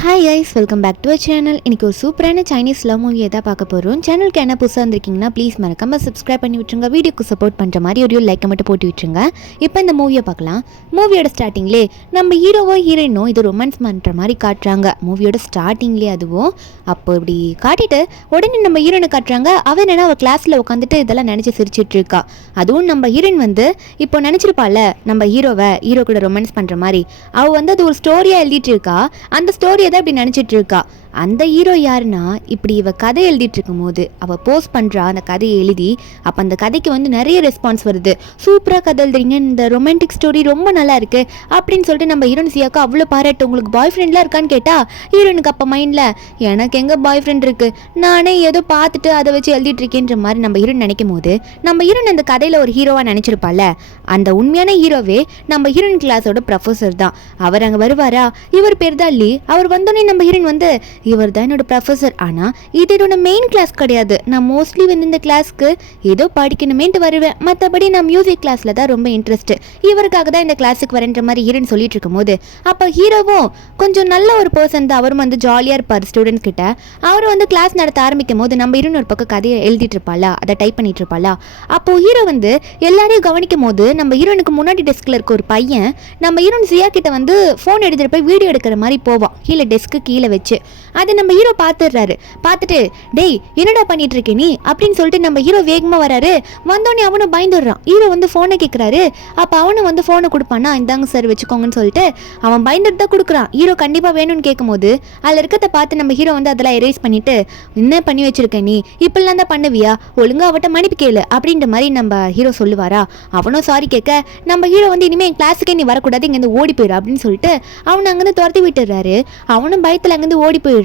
Hi guys, welcome back to a channel. இன்றைக்கி ஒரு சூப்பரான சைனீஸ் லவ் மூவியை தான் பார்க்க போகிறோம். சேனலுக்கு என்ன புதுசாக வந்திருக்கீங்கன்னா ப்ளீஸ் மறக்காமல் சப்ஸ்கிரைப் பண்ணி விட்டுருங்க. வீடியோக்கு சப்போர்ட் பண்ணுற மாதிரி ஒரு லைக்கை மட்டும் போட்டு விட்டுருங்க. இப்போ இந்த மூவியை பார்க்கலாம். மூவியோட ஸ்டார்டிங்லேயே நம்ம ஹீரோவோ ஹீரோயினோ இது ரொமான்ஸ் பண்ணுற மாதிரி காட்டுறாங்க. மூவியோட ஸ்டார்டிங்லேயே அதுவும் அப்போ இப்படி காட்டிட்டு உடனே நம்ம ஹீரோனை காட்டுறாங்க. அவன் என்னன்னா அவள் கிளாஸில் உட்காந்துட்டு இதெல்லாம் நினச்சி சிரிச்சிட்டு இருக்கா. அதுவும் நம்ம ஹீரோயின் வந்து இப்போ நினச்சிருப்பாள் நம்ம ஹீரோ கூட ரொமான்ஸ் பண்ணுற மாதிரி. அவள் வந்து அது ஒரு ஸ்டோரியாக எழுதிட்டு இருக்கா. அந்த ஸ்டோரியை தான் இப்படி நினச்சிட்டு இருக்கா. அந்த ஹீரோ யாருன்னா, இப்படி இவ கதை எழுதிட்டு இருக்கும் போது அவள் போஸ்ட் பண்ணுறா அந்த கதையை எழுதி. அப்போ அந்த கதைக்கு வந்து நிறைய ரெஸ்பான்ஸ் வருது. சூப்பராக கதை எழுதுறீங்க, இந்த ரொமான்டிக் ஸ்டோரி ரொம்ப நல்லா இருக்கு அப்படின்னு சொல்லிட்டு நம்ம ஹீரோயின் சியாக்கு அவ்வளோ பாராட்டு. உங்களுக்கு பாய் ஃப்ரெண்ட்லாம் இருக்கான்னு கேட்டால் ஹீரோனுக்கு அப்போ மைண்டில் எனக்கு எங்கே பாய் ஃப்ரெண்ட் இருக்கு, நானே ஏதோ பார்த்துட்டு அதை வச்சு எழுதிட்டு இருக்கேன்ற மாதிரி நம்ம ஹீரோயின் நினைக்கும் போது நம்ம ஹீரோயின் அந்த கதையில் ஒரு ஹீரோவாக நினச்சிருப்பாள். அந்த உண்மையான ஹீரோவே நம்ம ஹீரோயின் கிளாஸோட ப்ரொஃபஸர் தான். அவர் அங்கே வருவாரா, இவர் பேர் தான் லீ. அவர் வந்தோடனே நம்ம ஹீரோயின் வந்து இவர் தான் என்னோட ப்ரொஃபஸர், ஆனால் இது என்னோட மெயின் கிளாஸ் கிடையாது, நான் மோஸ்ட்லி வந்து இந்த கிளாஸ்க்கு ஏதோ படிக்கணுமேன்ட்டு வருவேன், மற்றபடி நான் மியூசிக் கிளாஸில் தான் ரொம்ப இன்ட்ரெஸ்ட், இவருக்காக தான் இந்த கிளாஸுக்கு வரேன்ற மாதிரி ஹீரோன்னு சொல்லிட்டு இருக்கும் போது அப்போ ஹீரோவும் கொஞ்சம் நல்ல ஒரு பர்சன் தான். அவரும் வந்து ஜாலியாக இருப்பார் ஸ்டூடெண்ட்ஸ் கிட்ட. அவர் வந்து கிளாஸ் நடத்த ஆரம்பிக்கும் போது நம்ம ஹீரோன் ஒரு பக்கம் கதையை எழுதிட்டு இருப்பாளா, அதை டைப் பண்ணிட்டு இருப்பாளா. அப்போ ஹீரோ வந்து எல்லாரையும் கவனிக்கும் போது நம்ம ஹீரோனுக்கு முன்னாடி டெஸ்கில் இருக்க ஒரு பையன் நம்ம ஹீரோன் சியா கிட்ட வந்து ஃபோன் எடுத்துகிட்டு போய் வீடியோ எடுக்கிற மாதிரி போவான், கீழே டெஸ்க்கு கீழே வச்சு. அதை நம்ம ஹீரோ பார்த்துடுறாரு. பார்த்துட்டு டேய் என்னடா பண்ணிட்டு இருக்கே நீ அப்படின்னு சொல்லிட்டு நம்ம ஹீரோ வேகமாக வராரு. வந்தோடனே அவனும் பயந்துடுறான். ஹீரோ வந்து ஃபோனை கேட்குறாரு. அப்போ அவனும் வந்து ஃபோனை கொடுப்பானா, இந்தாங்க சார் வச்சுக்கோங்கன்னு சொல்லிட்டு அவன் பயந்துட்டு தான் கொடுக்குறான். ஹீரோ கண்டிப்பாக வேணும்னு கேட்கும்போது அதில் இருக்கிறத பார்த்து நம்ம ஹீரோ வந்து அதெல்லாம் எரேஸ் பண்ணிட்டு, என்ன பண்ணி வச்சிருக்க நீ, இப்படிலாம் தான் பண்ணுவியா, ஒழுங்கா அவட்ட மன்னிப்பு கேளு அப்படின்ற மாதிரி நம்ம ஹீரோ சொல்லுவாரா. அவனும் சாரி கேட்க நம்ம ஹீரோ வந்து இனிமேல் என் கிளாஸுக்கே நீ வரக்கூடாது, இங்கேருந்து ஓடி போயிடு அப்படின்னு சொல்லிட்டு அவனை அங்கேருந்து துரத்தி விட்டுடுறாரு. அவனும் பயத்தில் அங்கேருந்து ஓடி போயிடுறான்.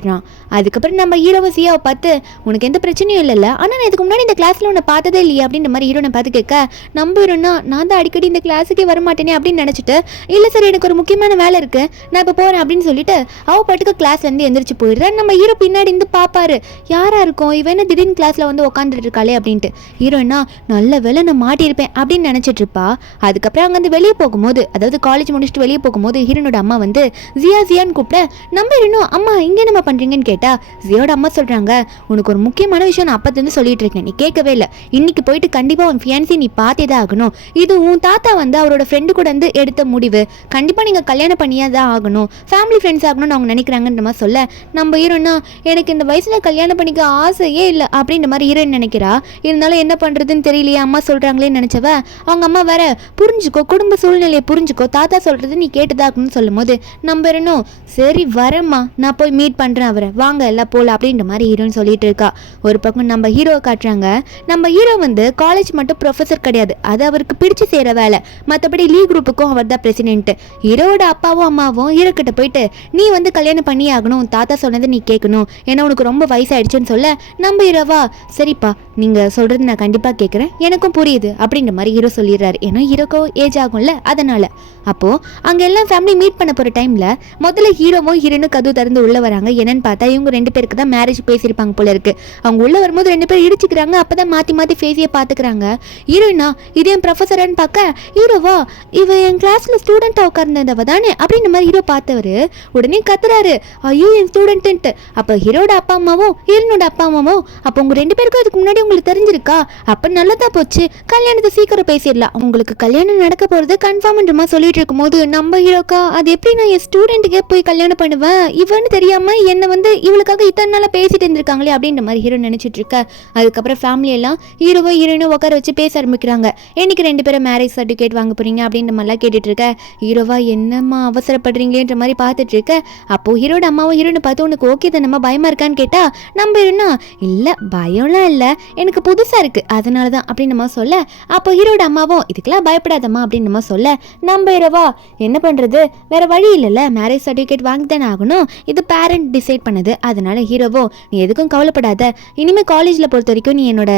அதுக்கப்புறம் நம்ம ஹீரோவை சியாவை பார்த்து உனக்கு எந்த பிரச்சனையும் இல்லைல்ல, ஆனால் நான் இதுக்கு முன்னாடி இந்த கிளாஸில் உன்னை பார்த்ததே இல்லையா அப்படின்ற மாதிரி ஹீரோனை பார்த்து கேட்க நம்புறேன்னா நான் தான் அடிக்கடி இந்த கிளாஸுக்கே வரமாட்டேனே அப்படின்னு நினச்சிட்டு இல்லை சார் எனக்கு ஒரு முக்கியமான வேலை இருக்கு நான் இப்போ போகிறேன் அப்படின்னு சொல்லிட்டு அவ பாட்டுக்கு கிளாஸ்லேருந்து எந்திரிச்சு போயிடுறேன். நம்ம ஹீரோ பின்னாடி இருந்து பார்ப்பாரு, யாரா இருக்கும் இவன் திடீர்னு கிளாஸில் வந்து உட்காந்துட்டு இருக்காளே அப்படின்ட்டு. ஹீரோனா நல்ல வேலை நான் மாட்டியிருப்பேன் அப்படின்னு நினச்சிட்டு இருப்பா. அதுக்கப்புறம் அங்கேருந்து வெளியே போகும்போது, அதாவது காலேஜ் முடிச்சுட்டு வெளியே போகும்போது ஹீரோனோட அம்மா வந்து ஜியான்னு கூப்பிட நம்ம ஹீரோனும் அம்மா இங்கே நம்ம பண்ணுறீங்கன்னு கேட்டா ஜியோட அம்மா சொல்கிறாங்க, உனக்கு ஒரு முக்கியமான விஷயம் நான் அப்போதுலேருந்து சொல்லிட்டு இருக்கேன், நீ கேட்கவே இல்லை, இன்னைக்கு போயிட்டு கண்டிப்பாக உன் ஃபியான்சி நீ பார்த்தே தான் ஆகணும், இது உன் தாத்தா வந்து அவரோட ஃப்ரெண்டு கூட வந்து எடுத்த முடிவு, கண்டிப்பாக நீங்கள் கல்யாணம் பண்ணியே தான் ஆகணும், ஃபேமிலி ஃப்ரெண்ட்ஸ் ஆகணும்னு அவங்க நினைக்கிறாங்கன்ற மாதிரி சொல்ல நம்ம ஹீரோனா எனக்கு இந்த வயசில் கல்யாணம் பண்ணிக்க ஆசையே இல்லை அப்படின்ற மாதிரி ஹீரோயின் நினைக்கிறா. இருந்தாலும் என்ன பண்ணுறதுன்னு தெரியலையே, அம்மா சொல்கிறாங்களேன்னு நினச்சவ அவங்க அம்மா வேற புரிஞ்சுக்கோ, குடும்ப சூழ்நிலையை புரிஞ்சுக்கோ, தாத்தா சொல்கிறது நீ கேட்டுதாகணும்னு சொல்லும் போது நம்ம ஹீரோனும் சரி வரேம்மா நான் போய் மீட் பண்ணுறேன் அவரை, வாங்க எல்லாம் போகல அப்படின்ற மாதிரி ஹீரோன்னு சொல்லிட்டு இருக்கா. ஒரு பக்கம் நம்ம ஹீரோவை காட்டுறாங்க. நம்ம ஹீரோ வந்து காலேஜ் மட்டும் ப்ரொஃபஸர் கிடையாது, அது அவருக்கு பிடிச்சி செய்கிற வேலை, மற்றபடி லீ குரூப்புக்கும் அவர் தான் பிரசிடென்ட். ஹீரோவோட அப்பாவும் அம்மாவும் ஹீரோ கிட்ட போயிட்டு நீ வந்து கல்யாணம் பண்ணி ஆகணும், தாத்தா சொன்னதை நீ கேட்கணும், ஏன்னா உனக்கு ரொம்ப வயசாயிடுச்சுன்னு சொல்ல நம்ம ஹீரோவா சரிப்பா நீங்கள் சொல்கிறது நான் கண்டிப்பாக கேட்குறேன், எனக்கும் புரியுது அப்படின்ற மாதிரி ஹீரோ சொல்லிடுறாரு. ஏன்னா ஹீரோக்கும் ஏஜ் ஆகும்ல அதனால. அப்போது அங்கே எல்லாம் ஃபேமிலி மீட் பண்ண போகிற டைமில் முதல்ல ஹீரோவும் ஹீரோனும் கதவு திறந்து உள்ளே வராங்க. என்னன்னு பார்த்தா இவங்க ரெண்டு பேருக்கு தான் மேரேஜ் பேசியிருப்பாங்க போல இருக்கு. அவங்க உள்ள வரும்போது ரெண்டு பேரும் இடிச்சுக்கிறாங்க. அப்பதான் மாற்றி மாற்றி ஃபேஸியை பார்த்துக்கிறாங்க. ஹீரோயினா இது என் ப்ரொஃபஸரான்னு பார்க்க ஹீரோவா இவ என் கிளாஸில் ஸ்டூடெண்ட்டாக உட்கார்ந்தவ தானே அப்படின்ற மாதிரி ஹீரோ பார்த்தவர் உடனே கத்துறாரு, ஐயோ என் ஸ்டூடெண்ட்டு. அப்போ ஹீரோட அப்பா அம்மாவும் ஹீரோனோட அப்பா அம்மாவும் அப்போ உங்க ரெண்டு பேருக்கும் இதுக்கு முன்னாடி உங்களுக்கு தெரிஞ்சிருக்கா, அப்போ நல்லதா போச்சு, கல்யாணத்தை சீக்கிரம் பேசிடலாம், உங்களுக்கு கல்யாணம் நடக்க போகிறது கன்ஃபார்ம்ன்ற மாதிரி சொல்லிட்டு இருக்கும்போது நம்ம ஹீரோக்கா அது எப்படி நான் என் ஸ்டூடெண்ட்டுக்கே போய் கல்யாணம் பண்ணுவேன், இவன்னு தெரியாமல் என்னை வந்து இவளுக்காக இத்தனை நாளாக பேசிட்டு இருந்திருக்காங்களே அப்படின்ற மாதிரி ஹீரோ நினச்சிட்டு இருக்க. அதுக்கப்புறம் ஃபேமிலியெல்லாம் ஹீரோவும் ஹீரோயினும் உட்கார வச்சு பேச ஆரம்பிக்கிறாங்க. என்னைக்கு ரெண்டு பேரும் மேரேஜ் சர்டிஃபிகேட் வாங்க போறீங்க அப்படின்ற மாதிரிலாம் கேட்டுட்டு இருக்க. ஹீரோவா என்னம்மா அவசரப்படுறீங்கன்ற மாதிரி பார்த்துட்டு இருக்க. அப்போ ஹீரோட அம்மாவும் ஹீரோனை பார்த்து உனக்கு ஓகே தானம்மா பயமா இருக்கான்னு கேட்டா நம்ம ஹீரோனா இல்லை பயம்லாம் இல்லை எனக்கு புதுசாக இருக்கு அதனால தான் அப்படின்னு நம்ம சொல்ல. அப்போ ஹீரோட அம்மாவும் இதுக்கெல்லாம் பயப்படாதம்மா அப்படின்னு நம்ம சொல்ல நம்ம ஹீரோவா என்ன பண்ணுறது வேற வழி இல்லைல்ல, மேரேஜ் சர்டிஃபிகேட் வாங்கி தானே ஆகணும், இது பேரண்ட் டிசைட் பண்ணது. அதனால ஹீரோவோ நீ எதுக்கும் கவலைப்படாத, இனிமேல் காலேஜில் பொறுத்த வரைக்கும் நீ என்னோட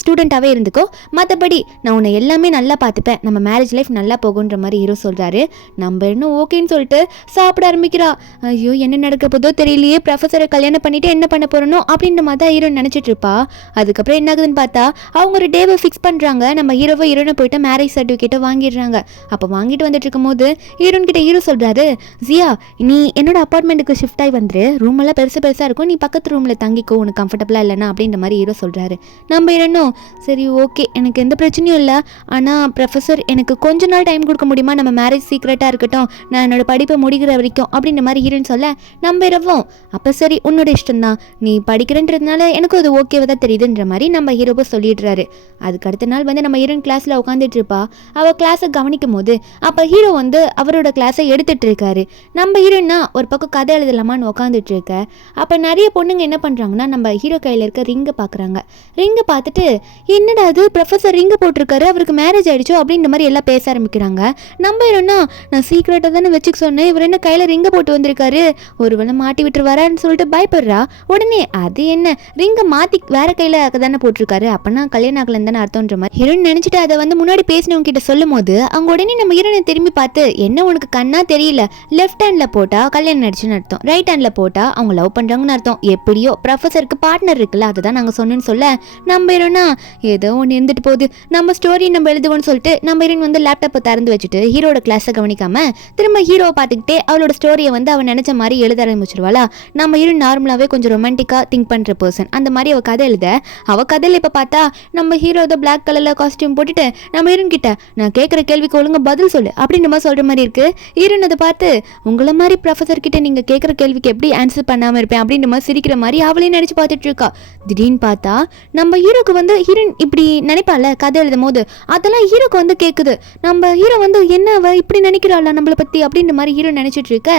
ஸ்டூடெண்ட்டாகவே இருந்துக்கோ, மற்றபடி நான் உன்னை எல்லாமே நல்லா பார்த்துப்பேன், நம்ம மேரேஜ் லைஃப் நல்லா போகுன்ற மாதிரி ஹீரோ சொல்கிறாரு. நம்ம இன்னும் ஓகேன்னு சொல்லிட்டு சாப்பிட ஆரம்பிக்கிறா. ஐயோ என்ன நடக்க போதோ தெரியலையே, ப்ரொஃபஸரை கல்யாணம் பண்ணிட்டு என்ன பண்ண போறனோ அப்படின்ற மாதிரி தான் ஹீரோ நினச்சிட்டு இருப்பா. அதுக்கப்புறம் என்ன ஆகுதுன்னு பார்த்தா அவங்க ஒரு டேவை ஃபிக்ஸ் பண்ணுறாங்க. நம்ம ஹீரோனை போயிட்டு மேரேஜ் சர்டிஃபிகேட்டை வாங்கிடுறாங்க. அப்போ வாங்கிட்டு வந்துட்டு இருக்கும்போது ஹீரோன் கிட்ட ஹீரோ சொல்கிறாரு, ஜியா நீ என்னோட அப்பார்ட்மெண்ட்டுக்கு ஷிஃப்ட் ஆகி வந்துரு, ரூம் எல்லாம் பெருசாக இருக்கும், நீ பக்கத்து ரூமில் தங்கிக்கோ உனக்கு கம்ஃபர்டபுளாக இல்லைனா அப்படின்ற மாதிரி ஹீரோ சொல்கிறாரு. நம்ம ஹீரோனும் சரி ஓகே எனக்கு எந்த பிரச்சனையும் இல்லை, ஆனால் ப்ரொஃபஸர் எனக்கு கொஞ்ச நாள் டைம் கொடுக்க முடியுமா, நம்ம மேரேஜ் சீக்ரெட்டாக இருக்கட்டும், நான் என்னோட படிப்பை முடிக்கிற வரைக்கும் அப்படின்ற மாதிரி ஹீரோன்னு சொல்ல நம்ம இரவும் அப்போ சரி உன்னோட இஷ்டம் தான், நீ படிக்கிறன்றதுனால எனக்கும் அது ஓகேவா தான் தெரியுதுன்ற மாதிரி நம்ம ஹீரோவை சொல்லிடுறாரு. அதுக்கு அடுத்த நாள் வந்து நம்ம ஹீரோயின் கிளாஸில் உட்காந்துட்டு இருப்பா. அவள் கிளாஸை கவனிக்கும் போது அப்போ ஹீரோ வந்து அவரோட கிளாஸை எடுத்துட்டு இருக்காரு. நம்ம ஹீரோயின்னா ஒரு பக்கம் கதை எழுதலாமான்னு உட்காந்துட்டு இருக்க. அப்போ நிறைய பொண்ணுங்க என்ன பண்ணுறாங்கன்னா நம்ம ஹீரோ கையில் இருக்க ரிங்கை பார்க்குறாங்க. ரிங்கை பார்த்துட்டு என்னடா அது ப்ரொஃபஸர் ரிங்கை போட்டிருக்காரு, அவருக்கு மேரேஜ் ஆகிடுச்சோ அப்படின்ற மாதிரி எல்லாம் பேச ஆரம்பிக்கிறாங்க. நம்ம ஹீரோனா நான் சீக்ரெட்டாக தானே வச்சுக்க சொன்னேன், இவர் என்ன கையில் ரிங்கை போட்டு வந்திருக்காரு, ஒருவேளை மாட்டி விட்டு வரான்னு சொல்லிட்டு பயப்படுறா. உடனே அது என்ன ரிங்கை மாற்றி வேற கையில் தானே போட்டிருக்காரு, அப்போனா கல்யாணம் ஆகலன்னு தானே அர்த்தம்ன்ற மாதிரி ஹீரோயின் நினச்சிட்டு அதை வந்து முன்னாடி பேசினவங்க கிட்ட சொல்லும் போது அவங்க உடனே நம்ம ஹீரோனை திரும்பி பார்த்து என்ன உனக்கு கண்ணா தெரியல, லெஃப்ட் ஹேண்டில் போட்டால் கல்யாணம் ஆயிடுச்சுன்னு அர்த்தம், ரைட் ஹேண்டில் போட்டால் அவங்க லவ் பண்ணுறாங்கன்னு அர்த்தம், எப்படியோ ப்ரொஃபஸருக்கு பார்ட்னர் இருக்குல்ல அதுதான் நாங்கள் சொன்னோன்னு சொல்ல நம்ம ஹீரோனா ஏதோ ஒன்று இருந்துட்டு போகுது, நம்ம ஸ்டோரி நம்ம எழுதுவோன்னு சொல்லிட்டு நம்ம ஹீரோயின் வந்து லேப்டாப்பை திறந்து வச்சுட்டு ஹீரோட கிளாஸை கவனிக்காம திரும்ப ஹீரோவை பார்த்துக்கிட்டே அவளோட ஸ்டோரியை வந்து அவன் நினச்ச மாதிரி எழுத ஆரம்பிச்சிருவாளா. நம்ம ஹீரோயின் நார்மலாகவே கொஞ்சம் ரொமான்டிக்காக திங்க் பண்ணுற பர்சன், அந்த மாதிரி அவள் கதை எழுத அவள் கதையில் இப்போ பார்த்தா நம்ம ஹீரோ தான் பிளாக் கலரில் காஸ்டியூம் போட்டுட்டு நம்ம ஹீரோயின் கிட்ட நான் கேட்குற கேள்விக்கு ஒழுங்காக பதில் சொல்லு அப்படின்ற மாதிரி சொல்கிற மாதிரி இருக்கு. ஹீரோயின் அதை பார்த்து உங்களை மாதிரி ப்ரொஃபஸர் கிட்ட நீங்கள் கேட்குற கேள்விக்கு எப்படி ஆன்சர் பண்ணாமல் இருப்பேன் அப்படின்ற மாதிரி சிரிக்கிற மாதிரி அவளையும் நினச்சி பார்த்துட்டு இருக்கா. திடீர்னு பார்த்தா நம்ம ஹீரோக்கு வந்து ஹீரோயின் இப்படி நினைப்பால கதை எழுதும் போது அதெல்லாம் ஹீரோக்கு வந்து கேட்குது. நம்ம ஹீரோ வந்து என்ன அவ இப்படி நினைக்கிறாளா நம்மளை பற்றி அப்படின்ற மாதிரி ஹீரோ நினச்சிட்டு இருக்க.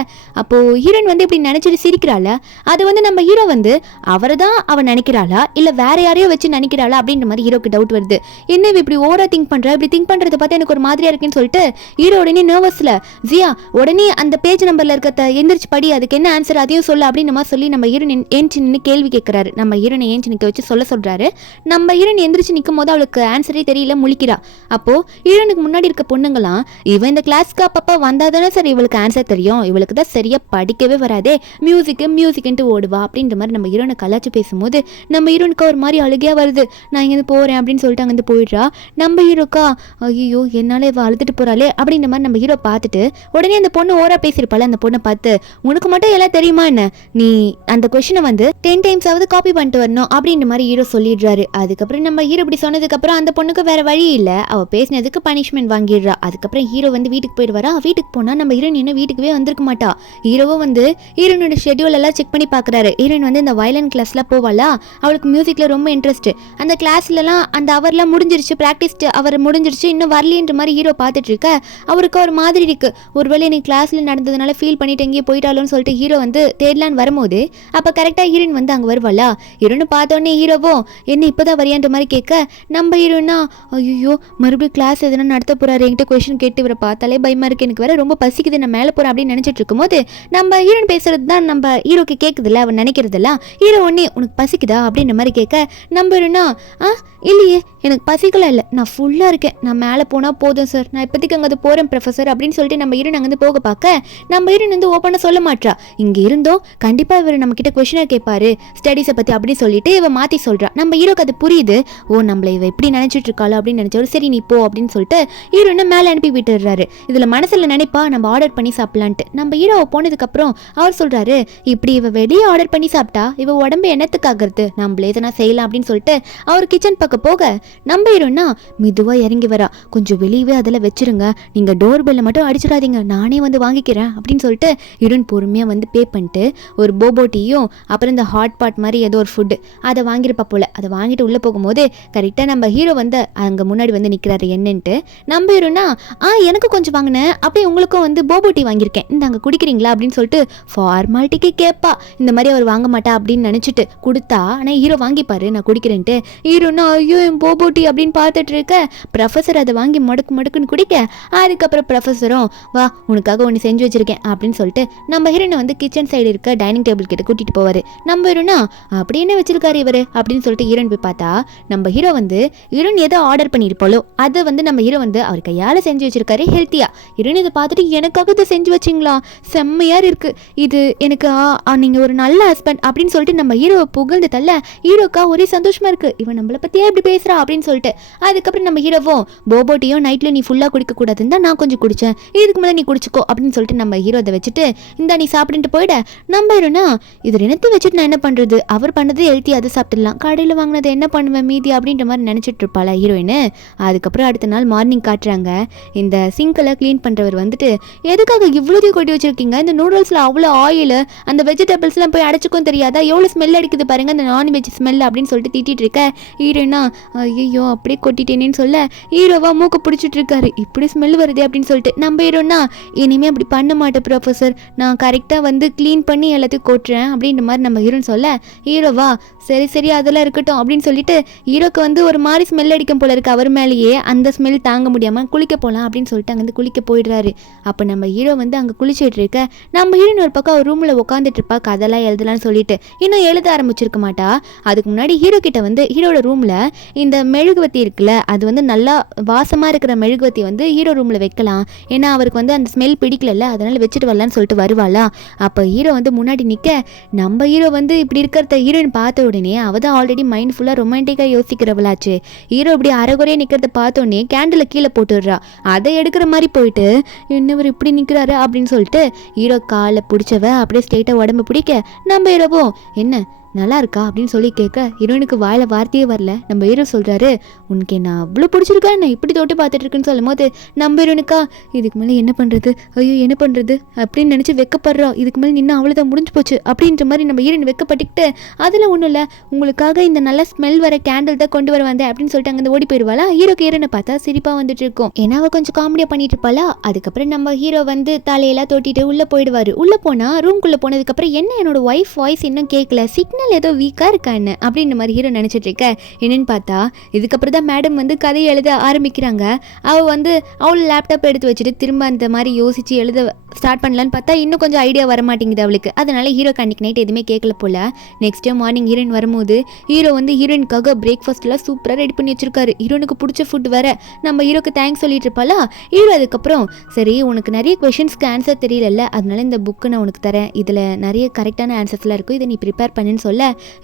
அப்போது ஹீரோயின் வந்து இப்படி நினச்சிட்டு சிரிக்கிறாள, அது வந்து நம்ம ஹீரோ வந்து அவரை தான் அவன் நினைக்கிறாளா இல்லை வேற யாரையோ வச்சு நினைக்கிறாளா அப்படின்ற மாதிரி ஹீரோக்கு டவுட் வருது. என்ன இப்படி ஓவரா திங்க் பண்ணுறா, இப்படி திங்க் பண்ணுறதை பார்த்து எனக்கு ஒரு மாதிரியா இருக்குன்னு சொல்லிட்டு ஹீரோ உடனே நர்வஸில் ஜியா உடனே அந்த பேஜ் நம்பரில் இருக்க எந்திரிச்சு படி அதுக்கு என்ன ஆன்சர் அதையும் சொல்லு அப்படின்ற மாதிரி சொல்லி நம்ம ஹீரோயின் ஏஞ்சி நின்று கேள்வி கேட்குறாரு. நம்ம ஹீரோனை ஏஞ்சி நிற்க வச்சு சொல்கிறாரு. நம்ம ஹீரோயின் எந்திரிச்சு நிற்கும் போது அவளுக்கு ஆன்சரே தெரியல, முழிக்கிறா. அப்போ ஹீரோனுக்கு முன்னாடி இருக்க பொண்ணுங்களாம் இவன் இந்த கிளாஸ்க்கு அப்பப்போ வந்தால் தானே சார் இவளுக்கு ஆன்சர் தெரியும், இவளுக்கு தான் சரியாக படிக்கவே வராதே, மியூசிக்குன்ட்டு ஓடுவா அப்படின்ற மாதிரி நம்ம ஹீரோனை கலாச்சு பேசும்போது நம்ம ஹீரோனுக்கு ஒரு மாதிரி அழுகையாக வருது. நான் இங்கேருந்து போகிறேன் அப்படின்னு சொல்லிட்டு அங்கேருந்து போயிடுறா. நம்ம ஹீரோக்கா ஐயோ என்னாலே இவ அழுதுட்டு போகிறாளே அப்படின்ற மாதிரி நம்ம ஹீரோ பார்த்துட்டு உடனே அந்த பொண்ணு ஓரா பேசியிருப்பாள். அந்த பொண்ணை பார்த்து உனக்கு மட்டும் எல்லாம் தெரியுமா என்ன, நீ அந்த கொஸ்டினை வந்து 10 times காப்பி பண்ணிட்டு வரணும் அப்படின்ற மாதிரி ஹீரோ சொல்லிடுறாரு. அதுக்கப்புறம் நம்ம ஹீரோ இப்படி சொன்னதுக்கப்புறம் அந்த பொண்ணுக்கு வேற வழி இல்லை, அவள் பேசினதுக்கு பனிஷ்மெண்ட் வாங்கிடுறா. அதுக்கப்புறம் ஹீரோ வந்து வீட்டுக்கு போயிடுவாரா. வீட்டுக்கு போனால் நம்ம ஹீரோயின் என்ன வீட்டுக்குவே வந்திருக்க மாட்டா. ஹீரோவும் வந்து ஹீரோனோட ஷெட்யூல் எல்லாம் செக் பண்ணி பார்க்குறாரு. ஹீரோயின் வந்து இந்த வயலின் கிளாஸ்லாம் போவாளா, அவளுக்கு மியூசிக்கில் ரொம்ப இன்ட்ரெஸ்ட். அந்த கிளாஸ்லலாம் அந்த அவர்லாம் முடிஞ்சிருச்சு, ப்ராக்டிஸ் அவர் முடிஞ்சிருச்சு, இன்னும் வரலின்ற மாதிரி ஹீரோ பார்த்துட்டு இருக்க. அவருக்கு ஒரு மாதிரி இருக்கு, ஒருவேளை நீ கிளாஸில் நடந்ததுனால ஃபீல் பண்ணிட்டு எங்கேயே போயிட்டாலும்னு சொல்லிட்டு ஹீரோ வந்து தேடலான்னு வரும்போது அப்போ கரெக்டாக ஹீரோயின் வந்து அங்கே வருவாளா. ஹீரோன்னு பார்த்தோன்னே ஹீரோவும் என்ன இப்போதான் வரியான்ற மாதிரி கேட்க நம்ம ஹீரோனா ஐயோ மறுபடியும் கிளாஸ் எதுனா நடத்த போறாரு, என்கிட்ட கொஸ்டின் கேட்டு இவரை பார்த்தாலே பயமா இருக்கு, எனக்கு வேற ரொம்ப பசிக்குது, நான் மேலே போறேன் அப்படின்னு நினைச்சிட்டு இருக்கும்போது நம்ம ஹீரோயின் பேசுறது தான் நம்ம ஹீரோக்கு கேட்குதுல்ல, அவன் நினைக்கிறதெல்லாம். ஹீரோ ஒன்னே உனக்கு பசிக்குதா அப்படின்ற மாதிரி கேட்க நம்ம ஹீரோனா இல்லையே எனக்கு பசிக்கலாம் இல்லை, நான் ஃபுல்லாக இருக்கேன், நான் மேலே போனால் போதும் சார், நான் இப்போதைக்கு அங்கே போகிறேன் ப்ரொஃபஸர் அப்படின்னு சொல்லிட்டு நம்ம ஹீரோன் அங்கேருந்து போக பார்க்க நம்ம ஹீரோன் வந்து ஓப்பனாக சொல்ல மாட்டா. இங்கே இருந்தோம் கண்டிப்பாக இவர் நம்ம கிட்ட கொஸ்டினாக கேட்பாரு ஸ்டடீஸை பற்றி அப்படின்னு சொல்லிட்டு இவ மாற்றி சொல்கிறா. நம்ம ஹீரோக்கு அது புரியுது, ஓ நம்மளை இவ எப்படி நினச்சிட்டு இருக்காளோ அப்படின்னு நினச்சவர் சரி நீ போ அப்படின்னு சொல்லிட்டு ஹீரோனை மேலே அனுப்பி விட்டுடுறாரு. இதில் மனசில் நினைப்பா நம்ம ஆர்டர் பண்ணி சாப்பிடலான்ட்டு. நம்ம ஹீரோவை போனதுக்கப்புறம் அவர் சொல்கிறாரு இப்படி இவ வெளியே ஆர்டர் பண்ணி சாப்பிட்டா இவ உடம்பு என்னத்துக்காகிறது, நம்மளே எதனா செய்யலாம் அப்படின்னு சொல்லிட்டு அவர் கிச்சன் பக்கம் போக நம்ம ஹீரோனா மெதுவாக இறங்கி வரா. கொஞ்சம் வெளியவே அதில் வச்சிருங்க, நீங்கள் டோர் பெல்லை மட்டும் அடிச்சிடாதீங்க, நானே வந்து வாங்கிக்கிறேன் அப்படின்னு சொல்லிட்டு ஹீரோன் பொறுமையாக வந்து பே பண்ணிட்டு ஒரு போபோ டீயும் அப்புறம் இந்த ஹாட் பாட் மாதிரி ஏதோ ஒரு ஃபுட்டு அதை வாங்கியிருப்பா போல. அதை வாங்கிட்டு உள்ளே போகும்போது கரெக்டாக நம்ம ஹீரோ வந்து அங்கே முன்னாடி வந்து நிற்கிறாரு என்னன்ட்டு. நம்ம ஹீரோனா எனக்கு கொஞ்சம் வாங்கினேன், அப்படியே உங்களுக்கும் வந்து போபோ டீ வாங்கியிருக்கேன், இந்த அங்கே குடிக்கிறீங்களா அப்படின்னு சொல்லிட்டு ஃபார்மாலிட்டிக்கு கேட்பா. இந்த மாதிரி அவர் வாங்க மாட்டா அப்படின்னு நினச்சிட்டு கொடுத்தா ஆனால் ஹீரோ வாங்கிப்பாரு நான் குடிக்கிறேன்ட்டு. ஹீரோனா ஐயோ என் போபோ டீ அப்படின்னு பார்த்துட்டு இருக்க. ப்ரொஃபஸர் அதை வாங்கி மடுக்குன்னு குடிக்க அதுக்கப்புறம் ப்ரொஃபஸரும் வா உனக்காக ஒன்று செஞ்சு வச்சிருக்கேன் அப்படின்னு சொல்லிட்டு நம்ம ஹீரோனை வந்து கிச்சன் சைடு இருக்க டைனிங் டேபிள் கிட்ட கூட்டிட்டு போவாரு. நம்ம ஹீரோனா அப்படி என்ன வச்சிருக்காரு இவரு அப்படின்னு சொல்லிட்டு ஹீரோயின் போய் பார்த்தா நம்ம ஹீரோ வந்து ஹீரோயின் ஏதோ ஆர்டர் பண்ணியிருப்பாளோ அதை வந்து நம்ம ஹீரோ வந்து அவர் கையால செஞ்சு வச்சிருக்காரு ஹெல்த்தியா. ஹீரோயின் இதை பார்த்துட்டு எனக்காக இதை செஞ்சு வச்சிங்களா, செம்மையா இருக்கு இது எனக்கு, நீங்க ஒரு நல்ல ஹஸ்பண்ட் அப்படின்னு சொல்லிட்டு நம்ம ஹீரோவை புகழ்ந்து தள்ள ஹீரோக்கா ஒரே சந்தோஷமா இருக்கு, இவன் நம்மளை பத்தியே எப்படி பேசுறா அப்படின்னு சொல்லிட்டு. அதுக்கப்புறம் நம்ம ஹீரோவும் போபோட்டியும் நைட்ல நீ ஃபுல்லா குடிக்க கூடாதுன்னு தான் நான் கொஞ்சம் குடிச்சேன், இதுக்கு மேலே நீ குடிச்சுக்கோ அப்படின்னு சொல்லிட்டு நம்ம ஹீரோ அதை வச்சுட்டு இந்த நீ சாப்பிட்டு போயிட. நம்ம ஹீரோனா இது ரெண்டு வச்சுட்டு நான் என்ன பண்றது, அவர் பண்ணது ஹெல்த்தி அதை சாப்பிட்டுலாம், கடையில் வாங்கினது என்ன பண்ணுவேன் மீதி அப்படின்ற மாதிரி நினைச்சிட்டு இருப்பாளா ஹீரோயின். அதுக்கப்புறம் அடுத்த நாள் மார்னிங் காட்டுறாங்க, இந்த சிங்கெல்லாம் க்ளீன் பண்றவர் வந்துட்டு எதுக்காக இவ்வளோதையும் கொட்டி வச்சிருக்கீங்க, இந்த நூடுல்ஸ்ல அவ்வளோ ஆயில், அந்த வெஜிடபிள்ஸ்லாம் போய் அடைச்சிக்கும் தெரியாதா, எவ்வளோ ஸ்மெல் அடிக்குது பாருங்க அந்த நான்வெஜ் ஸ்மெல் அப்படின்னு சொல்லிட்டு திட்டிட்டு இருக்க. ஹீரோனா ஐயோ அப்படியே கொட்டிட்டேனேன்னு சொல்ல ஹீரோவா மூக்க பிடிச்சிட்டு இருக்காரு, இப்படி ஸ்மெல் வருது அப்படின்னு சொல்லிட்டு. நம்ம ஹீரோனா இனிமே அப்படி பண்ண மாட்டேன் ப்ரொஃபஸர், நான் கரெக்டாக வந்து க்ளீன் பண்ணி எல்லாத்தையும் கொட்டுறேன் அப்படின்ற மாதிரி நம்ம ஹீரோன்னு சொல்ல ஹீரோவா சரி சரி அதெல்லாம் இருக்கட்டும் அப்படின்னு சொல்லிட்டு ஹீரோக்கு வந்து ஒரு மாதிரி ஸ்மெல் அடிக்கும் போல இருக்கு அவர் மேலேயே, அந்த ஸ்மெல் தாங்க முடியாமல் குளிக்க போகலாம் அப்படின்னு சொல்லிட்டு அங்கேருந்து குளிக்க போயிடுறாரு. அப்போ நம்ம ஹீரோ வந்து அங்கே குளிச்சுட்டு இருக்க நம்ம ஹீரோயின் ஒரு பக்கம் அவர் ரூமில் உட்காந்துட்டு இருப்பா கதெல்லாம் எழுதலான்னு சொல்லிட்டு இன்னும் எழுத ஆரம்பிச்சிருக்க மாட்டா. அதுக்கு முன்னாடி ஹீரோ கிட்ட வந்து ஹீரோட ரூமில் இந்த மெழுகுவத்தி இருக்குல்ல, அது வந்து நல்லா வாசமாக இருக்கிற மெழுகுவத்தி வந்து ஹீரோ ரூமில் வைக்கலாம், ஏன்னா அவருக்கு வந்து அந்த ஸ்மெல் பிடிக்கல, அதனால வச்சுட்டு வரலான்னு சொல்லிட்டு வருவாளா. அப்போ ஹீரோ வந்து முன்னாடி நிற்க நம்ம ஹீரோ வந்து இப்படி இருக்கிறத ஹீரோயின் பார்த்த உடனே அவள் தான் ஆல்ரெடி மைண்ட் ஃபுல்லாக ரொமான்டிக்காக யோசிக்கிறவளாச்சு. ஹீரோ இப்படி அரைகுறையாக நிற்கிறத பார்த்தோன்னே கேண்டில் கீழே போட்டுடுறா, அதை எடுக்கிற மாதிரி போயிட்டு இன்னவர் இப்படி நிற்கிறாரு அப்படின்னு சொல்லிட்டு ஹீரோ காலை பிடிச்சவ அப்படியே ஸ்ட்ரெயிட்டாக உடம்பு பிடிக்க நம்ம ஹீரோவும் என்ன நல்லா இருக்கா அப்படின்னு சொல்லி கேட்க ஹீரோயினுக்கு வாயில வார்த்தையே வரல. நம்ம ஹீரோ சொல்றாரு உனக்கு என்ன அவ்வளோ பிடிச்சிருக்கா, நான் இப்படி தொட்டு பார்த்துட்டு இருக்குன்னு சொல்லும் போது நம்ம ஹீரோனுக்கா இதுக்கு மேலே என்ன பண்ணுறது, ஐயோ என்ன பண்ணுறது அப்படின்னு நினச்சி வெக்கப்படுறோம், இதுக்கு மேலே நின்று அவ்வளோதான் முடிஞ்சு போச்சு அப்படின்ற மாதிரி நம்ம ஹீரோயின் வெக்கப்பட்டுக்கிட்டு அதில் ஒன்றும் இல்லை உங்களுக்காக இந்த நல்ல ஸ்மெல் வர கேண்டில் தான் கொண்டு வர வந்தேன் அப்படின்னு சொல்லிட்டு அங்கே ஓடி போயிடுவாளா. ஹீரோயினை பார்த்தா சிரிப்பாக வந்துட்டு இருக்கும், ஏன்னா அவள் கொஞ்சம் காமெடியாக பண்ணிட்டு இருப்பாளா. அதுக்கப்புறம் நம்ம ஹீரோ வந்து தலையெல்லாம் தொட்டிட்டு உள்ளே போயிடுவார். உள்ளே போனால் ரூம்குள்ளே போனதுக்கப்புறம் என்ன என்னோட ஒய்ஃப் வாய்ஸ் இன்னும் கேட்கல, சிக்னல் ஏதோ வீக்காக இருக்கா என்ன அப்படின்ற மாதிரி ஹீரோ நினச்சிட்டு இருக்க. என்னன்னு பார்த்தா இதுக்கப்புறம் தான் மேடம் வந்து கதையை எழுத ஆரம்பிக்கிறாங்க. அவள் வந்து அவள் லேப்டாப் எடுத்து வச்சுட்டு திரும்ப அந்த மாதிரி யோசிச்சு எழுத ஸ்டார்ட் பண்ணலான்னு பார்த்தா இன்னும் கொஞ்சம் ஐடியா வர மாட்டேங்குது அவளுக்கு. அதனால ஹீரோ அன்னைக்கு நைட் எதுவுமே கேட்கல போல. நெக்ஸ்ட் டே மார்னிங் ஹீரோயின் வரும்போது ஹீரோ வந்து ஹீரோயினுக்காக பிரேக்ஃபாஸ்ட்லாம் சூப்பராக ரெடி பண்ணி வச்சிருக்காரு. ஹீரோனுக்கு பிடிச்ச ஃபுட் வேற. நம்ம ஹீரோக்கு தேங்க்ஸ் சொல்லிட்டு இருப்பாளா. ஹீரோ அதுக்கப்புறம் சரி உனக்கு நிறைய கொஷின்ஸ்க்கு ஆன்சர் தெரியல, அதனால இந்த புக்கு நான் உனக்கு தரேன், இதில் நிறைய கரெக்டான ஆன்சர்ஸ்லாம் இருக்கும், இதை நீ ப்ரிப்பேர் பண்ணுன்னு சொல்ல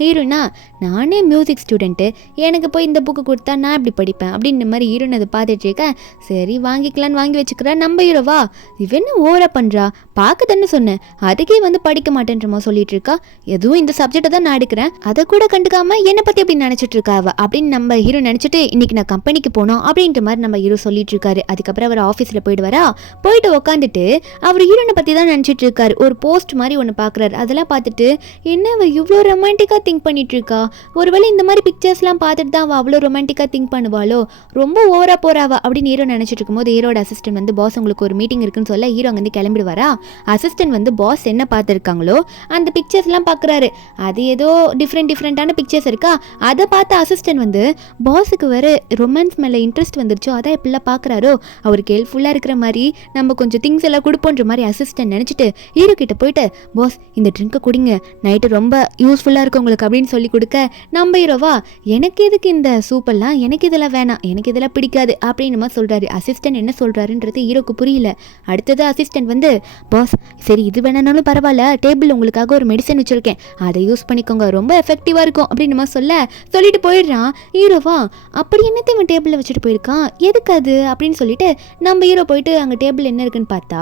ஹீரோனா நானே மியூசிக் ஸ்டூடெண்ட்டு, எனக்கு போய் இந்த புக்கு கொடுத்தா நான் எப்படி படிப்பேன் அப்படின்ற மாதிரி ஹீரோன் அதை பார்த்துட்டு இருக்கேன். சரி வாங்கிக்கலான்னு வாங்கி வச்சுக்கிறேன். நம்ம ஹீரோவா இவன்னு ஓவரா பண்ணுறா, பார்க்க தானே சொன்னேன் அதுக்கே வந்து படிக்க மாட்டேன்றமா சொல்லிட்டு இருக்கா, எதுவும் இந்த சப்ஜெக்டை தான் நான் எடுக்கிறேன், அதை கூட கண்டுக்காம என்னை பற்றி அப்படி நினச்சிட்டு இருக்கா அவ அப்படின்னு நம்ம ஹீரோ நினச்சிட்டு இன்னைக்கு நான் கம்பெனிக்கு போனோம் அப்படின்ற மாதிரி நம்ம ஹீரோ சொல்லிட்டு இருக்காரு. அதுக்கப்புறம் அவர் ஆஃபீஸில் போயிடுவாரா. போயிட்டு உட்காந்துட்டு அவர் ஹீரோனை பற்றி தான் நினச்சிட்டு இருக்காரு. ஒரு போஸ்ட் மாதிரி ஒன்று பார்க்குறாரு. அதெல்லாம் பார்த்துட்டு என்ன அவள் இவ்வளோ ரொமான்டிக்காக திங்க் பண்ணிட்டு இருக்கா, ஒருவேளை இந்த மாதிரி பிக்சர்ஸ்லாம் பார்த்துட்டு தான் அவள் அவ்வளோ ரொமான்டிக்காக திங்க் பண்ணுவாளோ, ரொம்ப ஓவரா போறாவா அப்படின்னு ஹீரோ நினச்சிட்டு இருக்கும்போது ஹீரோட அசிஸ்டன்ட் வந்து பாஸ் உங்களுக்கு ஒரு மீட்டிங் இருக்குன்னு சொல்ல ஹீரோ அங்கேருந்து கிளம்பிடுவாரா. அசிஸ்டன்ட் வந்து பாஸ் என்ன பார்த்துருக்காங்களோ அந்த பிக்சர்ஸ்லாம் பார்க்குறாரு. அது ஏதோ டிஃப்ரெண்டான பிக்சர்ஸ் இருக்கா, அதை பார்த்த அசிஸ்டன்ட் வந்து பாஸுக்கு வேறு ரொமான்ஸ் மேலே இன்ட்ரெஸ்ட் வந்துருச்சோ, அதான் இப்படிலாம் பார்க்குறாரோ, அவருக்கு ஹெல்ப்ஃபுல்லாக இருக்கிற மாதிரி நம்ம கொஞ்சம் திங்ஸ் எல்லாம் கொடுப்போன்ற மாதிரி அசிஸ்டன்ட் நினச்சிட்டு ஹீரோ கிட்ட போயிட்டு பாஸ் இந்த ட்ரிங்கை குடிங்க, நைட்டு ரொம்ப யூஸ்ஃபுல்லாக இருக்கும் உங்களுக்கு அப்படின்னு சொல்லி கொடுக்க நம்ம ஹீரோவா எனக்கு எதுக்கு இந்த சூப்பெல்லாம், எனக்கு இதெல்லாம் வேணாம், எனக்கு இதெல்லாம் பிடிக்காது அப்படின்னு மாதிரி சொல்கிறாரு. அசிஸ்டன்ட் என்ன சொல்கிறாருன்றது ஹீரோக்கு புரியல. அடுத்தது அசிஸ்டன்ட் வந்து பாஸ் சரி இது வேணாலும் பரவாயில்ல, டேபிள் உங்களுக்காக ஒரு மெடிசன் வச்சுருக்கேன், அதை யூஸ் பண்ணிக்கோங்க, ரொம்ப எஃபெக்டிவாக இருக்கும் அப்படின்னு மாதிரி சொல்லிட்டு போயிடுறான். ஹீரோவா அப்படி என்னத்தை இவன் டேபிளில் வச்சுட்டு போயிருக்கான், எதுக்கு அது அப்படின்னு சொல்லிட்டு நம்ம ஹீரோ போயிட்டு அங்கே டேபிள் என்ன இருக்குன்னு பார்த்தா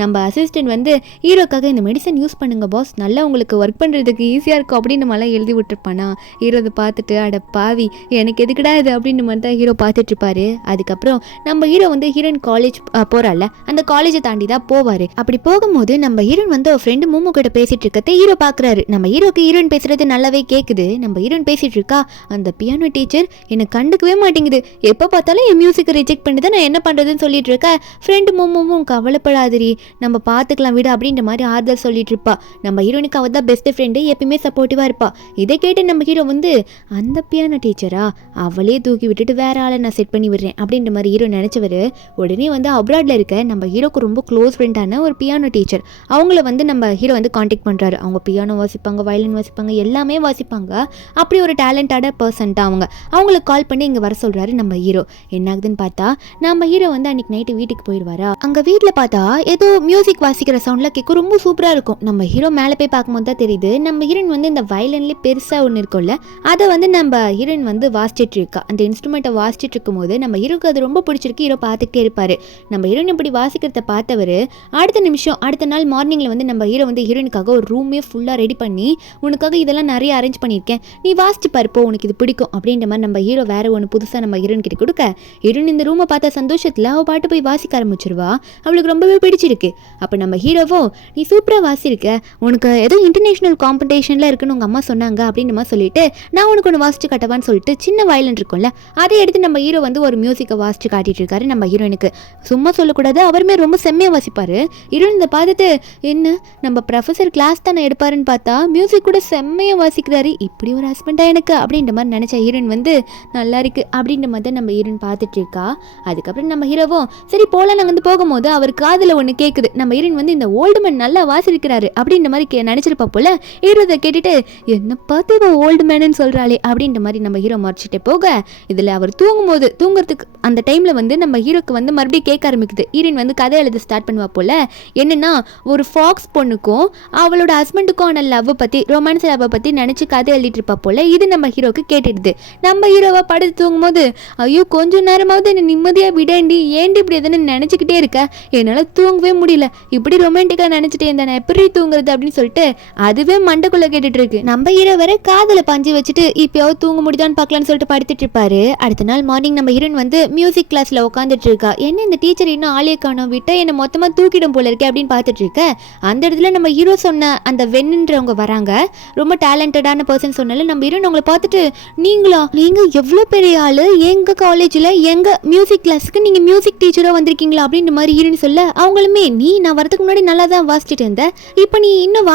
நம்ம அசிஸ்டன்ட் வந்து ஹீரோக்காக இந்த மெடிசன் யூஸ் பண்ணுங்க பாஸ், நல்லா உங்களுக்கு ஒர்க் பண்ணுறதுக்கு ஈஸியாக இருக்கும் அப்படின்னு மாதிரிலாம் எழுதி விட்டுருப்பானா. ஹீரோ அதை பார்த்துட்டு அட பாவி எனக்கு எதுக்குடா இது அப்படின்னு மாதிரி தான் ஹீரோ பார்த்துட்டு இருப்பாரு. அதுக்கப்புறம் நம்ம ஹீரோ வந்து ஹீரோயின் காலேஜ் போறாள், அந்த காலேஜை தாண்டி தான் போவார். அப்படி போகும்போது நம்ம ஹீரோயின் வந்து ஃப்ரெண்டு மூமு கிட்ட பேசிட்டு இருக்கதை ஹீரோ பார்க்குறாரு. நம்ம ஹீரோக்கு ஹீரோயின் பேசுறது நல்லாவே கேட்குது. நம்ம ஹீரோயின் பேசிட்டு இருக்கா, அந்த பியானோ டீச்சர் என்னை கண்டுக்கவே மாட்டேங்குது, எப்போ பார்த்தாலும் என் மியூசிக்கை ரிஜெக்ட் பண்ணிட்டு நான் என்ன பண்ணுறதுன்னு சொல்லிட்டு இருக்க. ஃப்ரெண்டு மூமும் கவலைப்படாதிரி நம்ம பார்த்துக்கலாம் விடு அப்படின்ற மாதிரி ஆறுதல் சொல்லிட்டு இருப்பா. நம்ம ஹீரோயினுக்கு அவள் தான் பெஸ்ட் ஃப்ரெண்டு, எப்பயுமே சப்போர்ட்டிவ் சப்போர்ட்டிவாக இருப்பா. இதை கேட்டு நம்ம ஹீரோ வந்து அந்த பியானோ டீச்சரா, அவளே தூக்கி விட்டுட்டு வேற ஆளை நான் செட் பண்ணி விடுறேன் அப்படின்ற மாதிரி ஹீரோ நினச்சவர் உடனே வந்து அப்ராட்ல இருக்க நம்ம ஹீரோக்கு ரொம்ப க்ளோஸ் ஃப்ரெண்டான ஒரு பியானோ டீச்சர் அவங்கள வந்து நம்ம ஹீரோ வந்து காண்டாக்ட் பண்ணுறாரு. அவங்க பியானோ வாசிப்பாங்க, வயலின் வாசிப்பாங்க, எல்லாமே வாசிப்பாங்க. அப்படி ஒரு டேலண்டான பர்சன் தான் அவங்க. அவங்களுக்கு கால் பண்ணி இங்கே வர சொல்கிறாரு நம்ம ஹீரோ. என்ன ஆகுதுன்னு பார்த்தா நம்ம ஹீரோ வந்து அன்றைக்கி நைட்டு வீட்டுக்கு போயிடுவாரா. அங்கே வீட்டில் பார்த்தா ஏதோ மியூசிக் வாசிக்கிற சவுண்ட்லாம் கேட்கும், ரொம்ப சூப்பராக இருக்கும். நம்ம ஹீரோ மேலே போய் பார்க்கும்போது தான் தெரியுது நம்ம ஹீரோயின் வந்து இந்த வயலின்லேயே பெருசாக ஒன்று இருக்கும்ல, அதை வந்து நம்ம ஹீரோயின் வந்து வாசிச்சிட்டு இருக்கா. அந்த இன்ஸ்ட்ருமெண்ட்டை வாசிச்சிட்டு இருக்கும்போது நம்ம ஹீரோக்கு அது ரொம்ப பிடிச்சிருக்கு. ஹீரோ பார்த்துக்கிட்டே இருப்பார். நம்ம ஹீரோயின் இப்படி வாசிக்கிறத பார்த்தவர் அடுத்த நிமிஷம் அடுத்த நாள் மார்னிங்கில் வந்து நம்ம ஹீரோ வந்து ஹீரோயினுக்காக ஒரு ரூமே ஃபுல்லாக ரெடி பண்ணி உனக்காக இதெல்லாம் நிறைய அரேஞ்ச் பண்ணியிருக்கேன், நீ வாசிச்சு பாருப்போ, உனக்கு இது பிடிக்கும் அப்படின்ற மாதிரி நம்ம ஹீரோ வேற ஒன்று புதுசாக நம்ம ஹீரோயின் கிட்ட கொடுக்க ஹீரோயின் இந்த ரூமை பார்த்த சந்தோஷத்தில் அவள் பாட்டு போய் வாசிக்க ஆரம்பிச்சிருவா. அவளுக்கு ரொம்பவே பிடிச்சிருக்கு. அப்போ நம்ம ஹீரோவோ நீ சூப்பராக வாசிருக்க, உனக்கு ஏதோ இன்டர்நேஷனல் காம்படிஷனில் இருக்குன்னு உங்கள் அம்மா சொன்னாங்க அப்படின்ற மாதிரி சொல்லிட்டு நான் உனக்கு ஒன்று வாசிச்சு கட்டவான்னு சொல்லிட்டு சின்ன வயலின் இருக்கும்ல அதை எடுத்து நம்ம ஹீரோ வந்து ஒரு மியூசிக்கை வாசிச்சு காட்டிட்டு இருக்காரு. நம்ம ஹீரோயினுக்கு சும்மா சொல்லக்கூடாது, அவருமே ரொம்ப செம்மையாக வாசிப்பார். ஹீரோயின் இந்த பார்த்துட்டு என்ன நம்ம ப்ரொஃபஸர் கிளாஸ் தானே எடுப்பாருன்னு பார்த்தா மியூசிக் கூட செம்மையாக வாசிக்கிறாரு, இப்படி ஒரு ஹஸ்பண்டா எனக்கு அப்படின்ற மாதிரி நினச்ச ஹீரோயின் வந்து நல்லா இருக்கு அப்படின்ற மாதிரி தான் நம்ம ஹீரோயின் பார்த்துட்டு இருக்கா. அதுக்கப்புறம் நம்ம ஹீரோவும் சரி போல நாங்கள் வந்து போகும்போது அவர் காதில் ஒன்று கேட்குது, நம்ம ஹீரோயின் வந்து இந்த ஓல்டு மேன் நல்லா வாசிக்கிறாரு அப்படின்ற மாதிரி நினச்சிருப்பா போல. ஹீரோ இதை கேட்டுட்டு என்ன பார்த்து இவன் ஓல்டு மேனுன்னு சொல்கிறாளே அப்படின்ற மாதிரி நம்ம ஹீரோ மறைச்சிட்டே போக இதில் அவர் தூங்குறதுக்கு அந்த டைமில் வந்து நம்ம ஹீரோக்கு வந்து மறுபடியும் கேட்க ஆரம்பிக்குது. ஹீரோயின் வந்து கதை எழுத ஸ்டார்ட் பண்ணுவா போல. என்னன்னா ஒரு ஃபாக்ஸ் பொண்ணுக்கும் அவளோட ஹஸ்பண்டுக்கும் ஆன லவ் பற்றி ரொமான்ஸ் லவ்வை பற்றி நினச்சி கதை எழுதிட்டு இருப்பா போல. இது நம்ம ஹீரோக்கு கேட்டுடுது. நம்ம ஹீரோவை படுத்து தூங்கும்போது ஐயோ கொஞ்சம் நேரமாவது என்னை நிம்மதியாக விடேண்டி, ஏண்டி இப்படி எதுன்னு நினச்சிக்கிட்டே இருக்க, என்னால் தூங்கவே முடியல, இப்படி ரொமான்டிக்காக நினச்சிட்டே இருந்தேன், நான் எப்படி தூங்குறது அப்படின்னு சொல்லிட்டு அதுவே மண்டைக்குள்ளே கேட்டுட்டு இருக்கு. நம்ம ஹீரோ வர காதில் பஞ்சு வச்சுட்டு இப்போயாவது தூங்க முடியுதான்னு பார்க்கலான்னு சொல்லிட்டு படுத்துட்டு இருப்பாரு. அடுத்த நாள் மார்னிங் நம்ம ஹீரோயின் வந்து மியூசிக் கிளாஸில் உட்காந்துட்டு இருக்கா. என்ன இந்த டீச்சர் இன்னும் ஆளே காணோம், விட்டா என்னை மொத்தமாக தூக்கிடும் போல இருக்கே அப்படின்னு பார்த்துட்டு இருக்க அந்த இடத்துல நம்ம ஹீரோ சொன்ன அந்த வெண்ணுன்றவங்க வராங்க. ரொம்ப டேலண்டடான பர்சன் சொன்னால நம்ம ஹீரோயின் அவங்களை பார்த்துட்டு நீங்கள் எவ்வளோ பெரிய ஆள், எங்கள் காலேஜில் எங்கள் மியூசிக் கிளாஸுக்கு நீங்கள் மியூசிக் டீச்சராக வந்திருக்கீங்களா அப்படின்ற மாதிரி ஹீரோயின் சொல்ல அவங்களுமே நான் வரதுக்கு முன்னாடி நல்லா தான் வாசிச்சுட்டு இருந்தேன், இப்போ நீ இன்னும்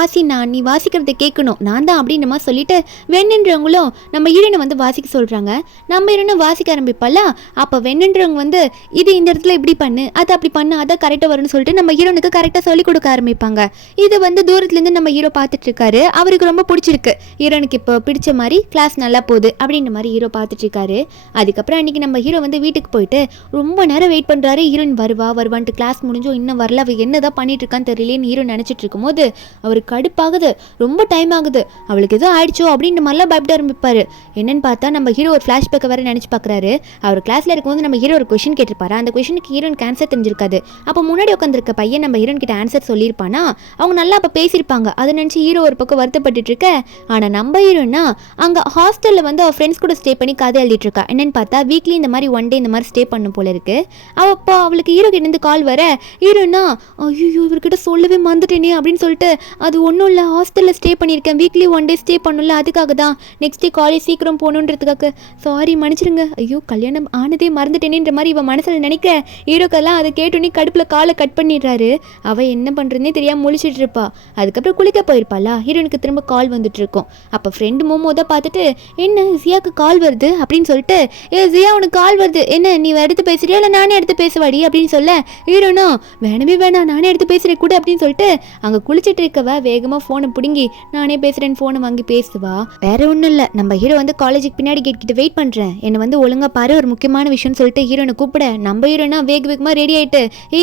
நீ வாசிக்கிறத கேட்கணும் நான் தான் அப்படின்ற மாதிரி சொல்லிட்டு வெண்ணுன்றவங்களும் நம்ம ஹீரோயினை வந்து வாசிக்க சொல்கிறாங்க. நம்ம ஹீரோயினை வாசிக்க ஆரம்பிப்பால. அப்போ வெண்ணுன்றவங்க வந்து இது இந்த இடத்துல இப்படி பண்ணு, அது அப்படி பண்ணு, அதான் கரெக்டாக வரும்னு சொல்லிட்டு நம்ம ஹீரோனுக்கு கரெக்டாக சொல்லிக் கொடுக்க ஆரம்பிப்பாங்க. இது வந்து தூரத்துலேருந்து நம்ம ஹீரோ பார்த்துட்டு இருக்காரு. அவருக்கு ரொம்ப பிடிச்சிருக்கு, ஹீரோனுக்கு இப்போ பிடிச்ச மாதிரி கிளாஸ் நல்லா போகுது அப்படின்ற மாதிரி ஹீரோ பார்த்துட்டு இருக்காரு. அதுக்கப்புறம் அன்றைக்கி நம்ம ஹீரோ வந்து வீட்டுக்கு போயிட்டு ரொம்ப நேரம் வெயிட் பண்ணுறாரு. ஹீரோயின் வருவான்ட்டு கிளாஸ் முடிஞ்சோ இன்னும் வரல, அவள் என்னதான் பண்ணிட்டு இருக்கான்னு தெரியலேன்னு ஹீரோ நினச்சிட்டு இருக்கும்போது அவருக்கு கடுப்பாகுது, ரொம்ப டைம் ஆகுது, அவளுக்கு எதுவும் ஆயிடுச்சோ அப்படின்ற மாதிரிலாம் பயப்பட ஆரம்பிப்பார். என்னன்னு பார்த்தா நம்ம ஹீரோ ஒரு ஃப்ளாஷ்பேக்கை வேறு நினச்சி பார்க்குறாரு. அவர் கிளாஸில் இருக்கும்போது நம்ம ஹீரோ ஒரு கொஷின் கேட்டிருப்பாரு. அந்த கொஷனுக்கு ஹீரோனுக்கு ஆன்சர் தெரிஞ்சிருக்காது. அப்போ முன்னாடி உட்காந்துருக்க பையன் நம்ம ஹீரோன் கிட்ட ஆன்சர் சொல்லியிருப்பானா, அவங்க நல்லா அப்போ பேசியிருப்பாங்க. அதை நினச்சி ஹீரோ ஒரு பக்கம் வருத்தப்பட்டு இருக்க. ஆனால் நம்ம ஹீரோனா அங்கே ஹாஸ்டலில் வந்து அவள் ஃப்ரெண்ட்ஸ் கூட ஸ்டே பண்ணி கதை எழுதிட்டு இருக்கா. என்னன்னு பார்த்தா வீக்லி இந்த மாதிரி ஒன் டே இந்த மாதிரி ஸ்டே பண்ணும் போல இருக்கு. அப்போ அவளுக்கு ஹீரோ கிட்ட கால் வர ஹீரோனா ஐயோ இவர்கிட்ட சொல்லவே மறந்துட்டேனே அப்படின்னு சொல்லிட்டு அது ஒன்றும் இல்லை, ஹாஸ்டலில் ஸ்டே பண்ணியிருக்கேன், வீக்லி ஒன் டே ஸ்டே பண்ணல, அதுக்காக தான் நெக்ஸ்ட் டே காலேஜ் சீக்கிரம் போகணுன்றதுக்காக, சாரி மன்னிச்சிருங்க, ஐயோ கல்யாணம் ஆனதே மறந்துட்டேனேன்ற மாதிரி இவன் மனசில் நினைக்க ஹீரோக்கெல்லாம் அதை கேட்டோன்னே கடுப்பில் காலை கட் பண்ணிடுறாரு. அவள் என்ன பண்ணுறதுனே தெரியாமல் முழிச்சிட்டு இருப்பா. அதுக்கப்புறம் குளிக்க போயிருப்பாளா, ஹீரோனுக்கு திரும்ப கால் வந்துட்டு இருக்கும். அப்போ ஃப்ரெண்டு மோமோதை பார்த்துட்டு என்ன ஜியாவுக்கு கால் வருது அப்படின்னு சொல்லிட்டு ஜியா உனக்கு கால் வருது, என்ன நீ எடுத்து பேசுறியா இல்லை நானே எடுத்து பேசுவாடி அப்படின்னு சொல்ல ஹீரோனா வேணவே வேணாம் நானே எடுத்து பேசுகிறேன் கூட அப்படின்னு சொல்லிட்டு அங்கே குளிச்சுட்டு இருக்கவ வேகமாக ஃபோனை பிடுங்கி நானே பேசுகிறேன்னு ஃபோனை வாங்கி பேசுவா. வேற ஒன்றும் இல்லை, நம்ம ஹீரோ வந்து காலேஜுக்கு பின்னாடி கேட் கிட்ட வெயிட் பண்ணுறேன், என்னை வந்து ஒழுங்காக பாரு ஒரு முக்கியமான விஷயம்னு சொல்லிட்டு ஹீரோனை கூப்பிட நம்ம ஹீரோனா வேகமாக ரெடி ஆகிட்டு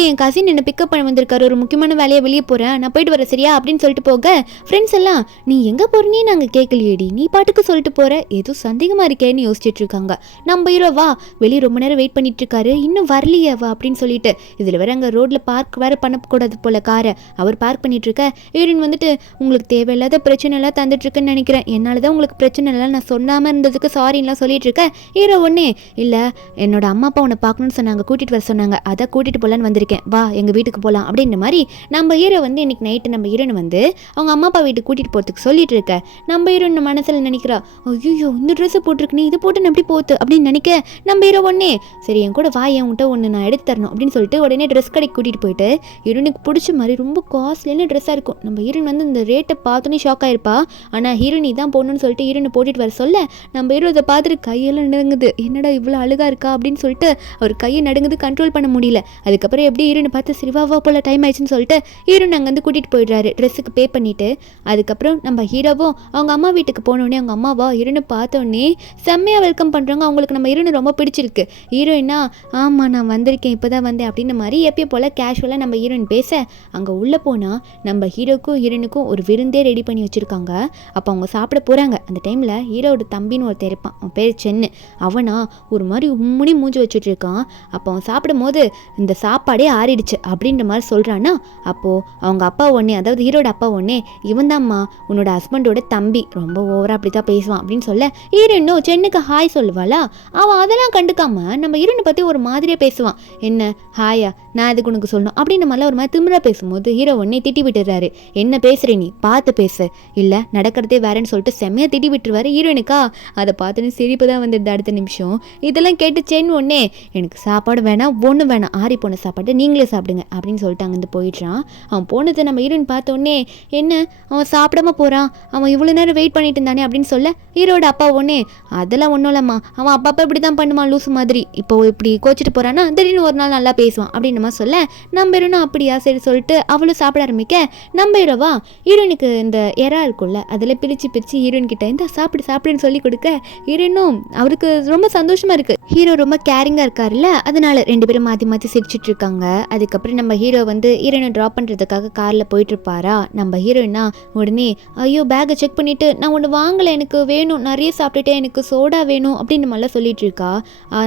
என் கசின் என்னை பிக்கப் பண்ண வந்திருக்காரு, ஒரு முக்கியமான வேலையை வெளியே போகிறேன், நான் போயிட்டு வரேன் சரியா அப்படின்னு சொல்லிட்டு போக ஃப்ரெண்ட்ஸ் எல்லாம் நீ எங்கே போகிறனே நாங்கள் கேட்கலையேடி, நீ பாட்டுக்கு சொல்லிட்டு போகிற, ஏதோ சந்தேகமாக இருக்கேன்னு யோசிச்சுட்டு இருக்காங்க. நம்ம ஹீரோ வா வெளியே ரொம்ப நேரம் வெயிட் பண்ணிட்டு இருக்காரு, இன்னும் வரலையே வா அப்படின்னு சொல்லிட்டு இதில் வேற அங்கே ரோட்டில் பார்க் வேற பண்ணக்கூடாது போல காரை அவர் பார்க் பண்ணிட்டு இருக்க. ஹீரோயின் வந்துட்டு உங்களுக்கு தேவையில்லாத பிரச்சனை எல்லாம் தந்துட்டு இருக்குன்னு நினைக்கிறேன், என்னால் தான் உங்களுக்கு பிரச்சனை இல்லை, நான் சொல்லாமல் இருந்ததுக்கு சாரின்லாம் சொல்லிட்டு இருக்கேன். ஹீரோ ஒன்னே இல்லை என்னோட அம்மா அப்பா உன்னை பார்க்கணும்னு சொன்னாங்க, கூட்டிகிட்டு வர சொன்னாங்க, அதை கூட்டிகிட்டு போகலான்னு வந்திருக்கேன், வா எங்கள் வீட்டுக்கு போகலாம் அப்படின்ற மாதிரி நம்ம ஹீரோ வந்து இன்னைக்கு நைட்டு நம்ம ஹீரோனை வந்து அவங்க அம்மா அப்பா வீட்டுக்கு கூட்டிகிட்டு போகிறதுக்கு சொல்லிட்டு இருக்க. நம்ம ஹீரோயின் மனசில் நினைக்கிறா ஐயோ இந்த ட்ரெஸ்ஸை போட்டிருக்கு, நீ இது போட்டு நான் எப்படி போகுது அப்படின்னு நினைக்க நம்ம ஹீரோ ஒன்னே சரி என் கூட வா என்கிட்ட ஒன்று நான் எடுத்து தரணும் அப்படின்னு சொல்லிட்டு உடனே ட்ரெஸ் கடைக்கு கூட்டிகிட்டு போயிட்டு ஹீரோனுக்கு பிடிச்ச மாதிரி ரொம்ப காஸ்ட்லியான ட்ரெஸ்ஸாக இருக்கும். நம்ம ஹீரோயின் வந்து இந்த ரேட்டை பார்த்தோன்னே ஷாக் ஆயிருப்பா. ஆனால் ஹீரோனி தான் போகணுன்னு சொல்லிட்டு ஹீரோனை போட்டுட்டு வர சொல்ல நம்ம ஹீரோ அதை பார்த்துட்டு கையெல்லாம் நடுங்குது. என்னடா இவ்வளோ அழுகா இருக்கா அப்படின்னு சொல்லிட்டு அவர் கையை நடுங்குது, கண்ட்ரோல் பண்ண முடியல. அதுக்கப்புறம் எப்படி ஹீரோனை பார்த்து சரி வா போல டைம் ஆயிடுச்சுன்னு சொல்லிட்டு ஹீரோன் அங்கேருந்து கூட்டிகிட்டு போயிடுறாரு ட்ரெஸ்ஸுக்கு பே பண்ணிவிட்டு. அதுக்கப்புறம் நம்ம ஹீரோவும் அவங்க அம்மா வீட்டுக்கு போனோடனே அவங்க அம்மாவா ஹீரோனை பார்த்தோன்னே செம்மையாக வெல்கம் பண்ணுறாங்க. அவங்களுக்கு நம்ம ஹீரோனை ரொம்ப பிடிச்சிருக்கு. ஹீரோயினா ஆமாம் நான் வந்திருக்கேன் இப்போ தான் வந்தேன் அப்படின்ற மாதிரி எப்பயும் போல் கேஷுவலாக நம்ம ஹீரோயின் பேச அங்கே உள்ளே போனால் நம்ம ஹீரோக்கும் ஹீரோனுக்கும் ஒரு விருந்தே ரெடி பண்ணி வச்சுருக்காங்க. அப்போ அவங்க சாப்பிட போகிறாங்க. அந்த டைமில் ஹீரோட தம்பின்னு ஒருத்தர் இருப்பான், அவன் பேர் சென்னு. அவனா ஒரு மாதிரி உம்முனி மூஞ்சி வச்சுட்டு இருக்கான். அப்போ அவன் சாப்பிடும் போது இந்த சாப்பாடே ஆறிடுச்சு அப்படின்ற மாதிரி சொல்கிறான்னா, அப்போது அவங்க அப்பா ஒன்னே, அதாவது ஹீரோட அப்பா ஒன்னே, இவன் தான்மா உன்னோட ஹஸ்பண்டோட தம்பி, ரொம்ப ஓவராக அப்படி தான் பேசுவான் அப்படின்னு சொல்ல ஹீரோனும் சென்னுக்கு ஹாய் சொல்லுவாளா. அவன் அதெல்லாம் கண்டுக்காம நம்ம ஹீரோனை பற்றி ஒரு மாதிரியே பேசுவான். என்ன ஹாயா, நான் அதுக்கு உனக்கு சொல்லணும் அப்படின்ற மாதிரிலாம் ஒரு மாதிரி திமிரா பேசும்போது ஹீரோ ஒன்னே திட்டி விட்டுறாரு. என்ன பேசுற நீ, பார்த்து பேசு, இல்லை நடக்கிறதே வேறேன்னு சொல்லிட்டு செம்மையாக திட்டி விட்டுருவாரு. ஹீரோனுக்கா அதை பார்த்துன்னு சிரிப்பு தான் வந்துடுது அடுத்த நிமிஷம். இதெல்லாம் கேட்டு சென் ஒன்னே எனக்கு சாப்பாடு வேணாம், ஒன்று வேணாம், ஆறி போன சாப்பாடு நீங்களே சாப்பிடுங்க அப்படின்னு சொல்லிட்டு அங்கேருந்து போயிடுறான். அவன் போனதை நம்ம ஹீரோயின் பார்த்தோன்னே என்ன அவன் சாப்பிடாம போகிறான், அவன் இவ்வளோ நேரம் வெயிட் பண்ணிட்டு இருந்தானே அப்படின்னு சொல்ல ஹீரோட அப்பா ஒன்னே அதெல்லாம் ஒன்றும் இல்லைம்மா, அவன் அப்பப்போ இப்படி தான் பண்ணுவான் லூஸ் மாதிரி, இப்போ இப்படி கோச்சிட்டு போகிறான்னா திடீர்னு ஒரு நாள் நல்லா பேசுவான் அப்படின்னு நம்ம சொல்ல நம்ம ஹீரோனும் அப்படியா சரி சொல்லிட்டு அவளும் சாப்பிட ஆரம்பிக்க நம்ம ஹீரோவா ஹீரோனுக்கு இந்த எறா இருக்கும்ல அதில் பிரித்து ஹீரோயின் கிட்ட இந்த சாப்பிடுன்னு சொல்லி கொடுக்க ஹீரோனும் அவருக்கு ரொம்ப சந்தோஷமா இருக்கு. ஹீரோ ரொம்ப கேரிங்காக இருக்காருல்ல, அதனால ரெண்டு பேரும் மாற்றி சிரிச்சிட்டு இருக்காங்க. அதுக்கப்புறம் நம்ம ஹீரோ வந்து ஹீரோனை ட்ராப் பண்ணுறதுக்காக காரில் போயிட்டு இருப்பாரா. நம்ம ஹீரோயினா உடனே ஐயோ பேக்கை செக் பண்ணிட்டு நான் ஒன்று வாங்கலை, எனக்கு வேணும், நிறைய சாப்பிட்டுட்டேன், எனக்கு சோடா வேணும் அப்படின்னு மாதிரிலாம் சொல்லிட்டு இருக்கா.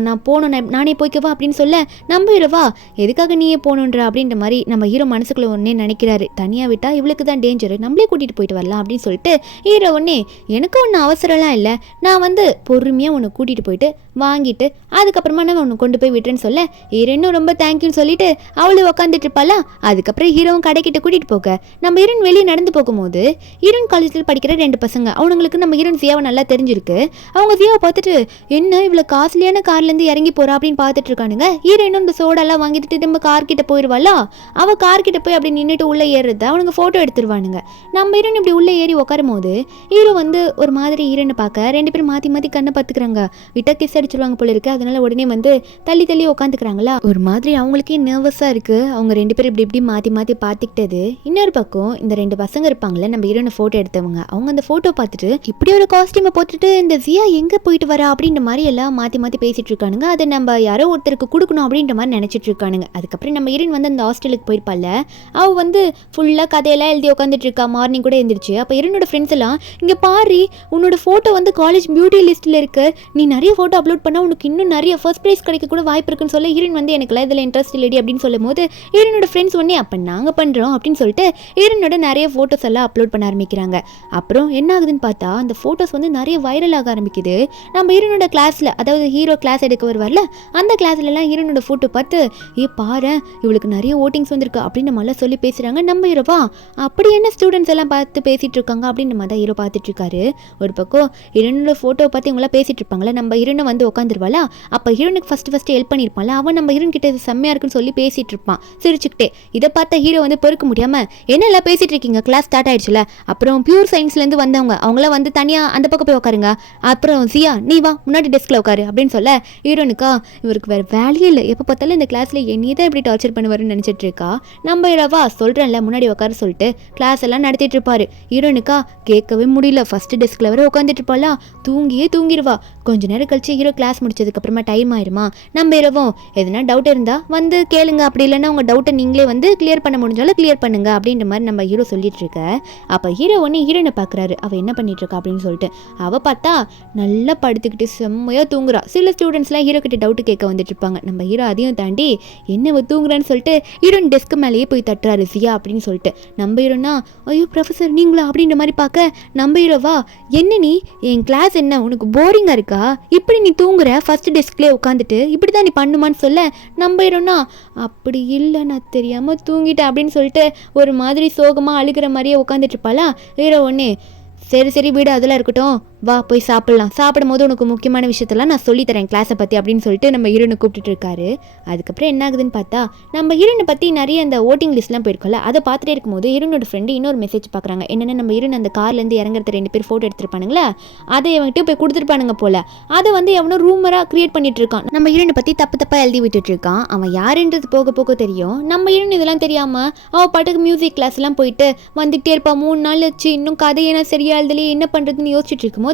நான் போகணும், நானே போய்க்கவா அப்படின்னு சொல்ல நம்ம ஹீரோவா எதுக்காக நீயே போகணுன்ற அப்படின்ற மாதிரி நம்ம ஹீரோ மனசுக்குள்ள ஒன்னே நினைக்கிறாரு. தனியாக விட்டால் இவளுக்கு தான் டேஞ்சரு, நம்மளே கூட்டிகிட்டு போயிட்டு வரலாம் அப்படின்னு சொல்லிட்டு ஹீரோ ஒன்னே எனக்கு ஒன்றும் அவசரம்லாம் இல்லை, நான் வந்து பொறுமையாக உன்னை கூட்டிகிட்டு போயிட்டு வாங்கிட்டு அதுக்கப்புறமா நான் உன்னை கொண்டு போய் விட்டுறேன்னு சொல்ல ஹீரோனும் ரொம்ப தேங்க்யூன்னு சொல்லிட்டு அவளும் உட்காந்துட்டு இருப்பாளா. அதுக்கப்புறம் ஹீரோவும் கடைக்கிட்ட கூட்டிகிட்டு போக நம்ம ஹீரோன் வெளியே நடந்து போகும்போது ஹீரோன் காலேஜில் படிக்கிற ரெண்டு பசங்க, அவங்களுக்கு நம்ம ஹீரோன் சியாவை நல்லா தெரிஞ்சிருக்கு. அவங்க சியாவை பார்த்துட்டு என்ன இவ்வளோ காஸ்ட்லியான கார்லேருந்து இறங்கி போகிறா அப்படின்னு பார்த்துட்டு இருக்கானுங்க. ஹீரோயினும் இந்த சோடெல்லாம் வாங்கிட்டு நம்ம கார் கிட்ட போயிடுவாளா. அவள் கார் கிட்ட போய் அப்படி நின்றுட்டு உள்ளே ஏறுறத அவனுங்க ஃபோட்டோ எடுத்துருவானுங்க. நம்ம ஹீரோன் இப்படி உள்ளே ஏறி உட்காரும் போது ஹீரோ வந்து ஒரு மாதிரி ஹீரோனை பார்க்க ரெண்டு பேரும் மாற்றி கண்ணை பார்த்துக்கிறாங்க. விட்டா கிஸ் அடிச்சிருவாங்க போல இருக்கு, அதனால உடனே வந்து தள்ளி உட்காந்துக்கிறாங்களா. ஒரு மாதிரி அவங்களுக்கே நர்வஸாக இருக்குது. அவங்க ரெண்டு பேரும் இப்படி மாற்றி பார்த்துக்கிட்டது. இன்னொரு பக்கம் இந்த ரெண்டு பசங்க இருப்பாங்களே நம்ம ஹீரோனை ஃபோட்டோ எடுத்தவங்க, அவங்க அந்த ஃபோட்டோ பார்த்துட்டு இப்படி ஒரு காஸ்டியூமை போட்டுட்டு இந்த ஜியா எங்கே போயிட்டு வரா அப்படின்ற மாதிரி எல்லாம் மாற்றி பேசிட்டு இருக்கானுங்க. அதை நம்ம யாரோ ஒருத்தருக்கு கொடுக்கணும் அப்படின்ற மாதிரி நினச்சிட்டு இருக்கானுங்க. அதுக்கப்புறம் நம்ம ஹீரோயின் வந்து அந்த ஹாஸ்டலுக்கு போயிருப்பாள். அவள் வந்து ஃபுல்லாக கதையெல்லாம் எழுதி உட்காந்துட்டு இருக்கா. மார்னிங் கூட எழுந்திரிச்சு அப்போ ஹீரோனோட ஃப்ரெண்ட்ஸ் எல்லாம் இங்கே பாரு உன்னோட ஃபோட்டோ வந்து காலேஜ் பியூட்டி லிஸ்ட்டில் இருக்கு, நீ நிறைய ஃபோட்டோ அப்லோட் பண்ணால் உனக்கு இன்னும் நிறைய ஃபர்ஸ்ட் ப்ரைஸ் கிடைக்க கூட வாய்ப்பு இருக்குன்னு சொல்ல ஹீரோயின் வந்து எனக்குலாம் இதில் இன்ட்ரெஸ்ட் இல்லடி அப்படின்னு சொல்லும் போது ஹீரோனோட ஃப்ரெண்ட்ஸ் ஒன்னே அப்போ நாங்கள் பண்ணுறோம் அப்படின்னு சொல்லிட்டு ஹீரோனோட நிறைய ஃபோட்டோஸ் எல்லாம் அப்லோட் பண்ண ஆரம்பிக்கிறாங்க. அப்புறம் என்ன ஆகுதுன்னு பார்த்தா அந்த ஃபோட்டோஸ் வந்து நிறைய வைரல் ஆக ஆரம்பிக்குது. நம்ம ஹீரோனோட கிளாஸில், அதாவது ஹீரோ கிளாஸ் எடுக்க வருவார்ல, அந்த கிளாஸ்லலாம் ஹீரோனோட ஃபோட்டோ பார்த்து பாரு இவளுக்கு நிறைய ஓட்டிங்ஸ் வந்திருக்கு அப்படின்னு நல்லா சொல்லி பேசுகிறாங்க. நம்ம ஹீரோவா அப்படி என்ன ஸ்டூடெண்ட்ஸ் எல்லாம் பார்த்து பேசிகிட்டு இருக்காங்க அப்படின்னு மாதிரி தான் ஹீரோ பார்த்துட்டு இருக்காரு. ஒரு பக்கம் ஹீரோனோட ஃபோட்டோவை பார்த்து இவங்களாம் பேசிகிட்டு இருப்பாங்களே, நம்ம ஹீரோனை வந்து உட்காந்துருவாளா. அப்போ ஹீரோனுக்கு ஃபஸ்ட்டு ஹெல்ப் பண்ணியிருப்பாள். அவன் நம்ம ஹீரோன் கிட்ட இது செம்மையாக இருக்குன்னு சொல்லி பேசிகிட்டு இருப்பான் சிரிச்சுக்கிட்டே. இதை பார்த்த ஹீரோ வந்து பொறுக்க முடியாமல் என்னெல்லாம் பேசிகிட்டு இருக்கீங்க, கிளாஸ் ஸ்டார்ட் ஆயிடுச்சுல, அப்புறம் பியூர் சயின்ஸ்லேருந்து வந்தவங்க அவங்களாம் வந்து தனியாக அந்த பக்கம் போய் உட்காருங்க, அப்புறம் சியா நீ வா முன்னாடி டெஸ்கில் உட்காரு அப்படின்னு சொல்ல ஹீரோனுக்கா இவருக்கு வேறு வேலையே இல்லை, எப்போ பார்த்தாலும் இந்த கிளாஸில் என்னையே தான் இப்படி டார்ச்சர் பண்ணுவாருன்னு நினச்சிட்டு இருக்கா. நம்ம ஹீரோவா சொல்கிறேன்ல முன்னாடி உட்கார சொல்லிட்டு கிளாஸ் எல்லாம் நடத்திட்டு இருப்பாரு. ஹீரோனுக்கா கேட்கவே முடியல, ஃபஸ்ட்டு டெஸ்கில் வர உட்காந்துட்டு இருப்பாளா, தூங்கிடுவா. கொஞ்ச நேரம் கழிச்சு ஹீரோ கிளாஸ் முடிச்சதுக்கப்புறமா டைம் ஆயிருமா, நம்ம ஹீரோவும் எதுனா டவுட் இருந்தால் வந்து கேளுங்க, அப்படி இல்லைன்னா உங்கள் டவுட்டை நீங்களே வந்து கிளியர் பண்ண முடிஞ்சாலும் கிளியர் பண்ணுங்க அப்படின்ற மாதிரி நம்ம ஹீரோ சொல்லிட்டு இருக்க. அப்போ ஹீரோ ஒன்று ஹீரோனை பார்க்குறாரு, அவள் என்ன பண்ணிட்டு இருக்கா அப்படின்னு சொல்லிட்டு. அவள் பார்த்தா நல்லா படுத்துக்கிட்டு செம்மையாக தூங்குறா. சில ஸ்டூடெண்ட்ஸ்லாம் ஹீரோ கிட்ட டவுட்டு கேட்க வந்துட்டு இருப்பாங்க. நம்ம ஹீரோ அதையும் தாண்டி என்ன தூங்குறான்னு சொல்லிட்டு ஹீரோயின் டெஸ்க் மேலேயே போய் தட்டுறாரு சியா அப்படின்னு சொல்லிட்டு. நம்ம ஹீரோனா ஐயோ ப்ரொஃபஸர் நீங்களா அப்படின்ற மாதிரி பார்க்க நம்ம ஹீரோவா என்ன நீ என் கிளாஸ் என்ன உனக்கு போரிங்காக இருக்கா, இப்படி நீ தூங்குற ஃபர்ஸ்ட் டெஸ்க்லேயே உட்காந்துட்டு இப்படி தான் நீ பண்ணுமான்னு சொல்ல நம்ம ஹீரோனா அப்படி இல்லை நான் தெரியாமல் தூங்கிட்டேன் அப்படின்னு சொல்லிட்டு ஒரு மாதிரி சோகமாக அழுகிற மாதிரியே உட்காந்துட்டு இருப்பாளா. ஹீரோ ஒன்று சரி வீடு அதெல்லாம் இருக்கட்டும், வா போய் சாப்பிடலாம், சாப்பிடும்போது உனக்கு முக்கியமான விஷயத்தெல்லாம் நான் சொல்லித்தரேன் கிளாஸை பற்றி அப்படின்னு சொல்லிட்டு நம்ம ஹீரோனை கூப்பிட்டுட்டு இருக்காரு. அதுக்கப்புறம் என்ன ஆகுதுன்னு பார்த்தா நம்ம ஹீரோனை பற்றி நிறைய அந்த ஓட்டிங் லிஸ்ட்லாம் போயிருக்கோம்ல, அதை பார்த்துட்டே இருக்கும்போது ஹீரோனோட ஃப்ரெண்டு இன்னொரு மெசேஜ் பார்க்குறாங்க. என்னென்ன நம்ம ஹீரோன் அந்த கார்லேருந்து இறங்குறது 2 பேர் ஃபோட்டோ எடுத்துருப்பானுங்களா, அதை அவன்கிட்ட போய் கொடுத்துருப்பானுங்க போல. அதை வந்து எவனோ ரூமராக கிரியேட் பண்ணிட்டு இருக்கான். நம்ம ஹீரோனை பற்றி தப்பாக எழுதி விட்டுட்டு இருக்கான். அவன் யாருன்றது போக போக தெரியும். நம்ம ஹீரோன் இதெல்லாம் தெரியாமல் அவள் பாட்டுக்கு மியூசிக் கிளாஸ்லாம் போயிட்டு வந்துகிட்டே இருப்பான். 3 நாள் வச்சு இன்னும் கதையெல்லாம் சரியா எழுதலையே, என்ன பண்ணுறதுன்னு யோசிச்சுட்டு இருக்கும்போது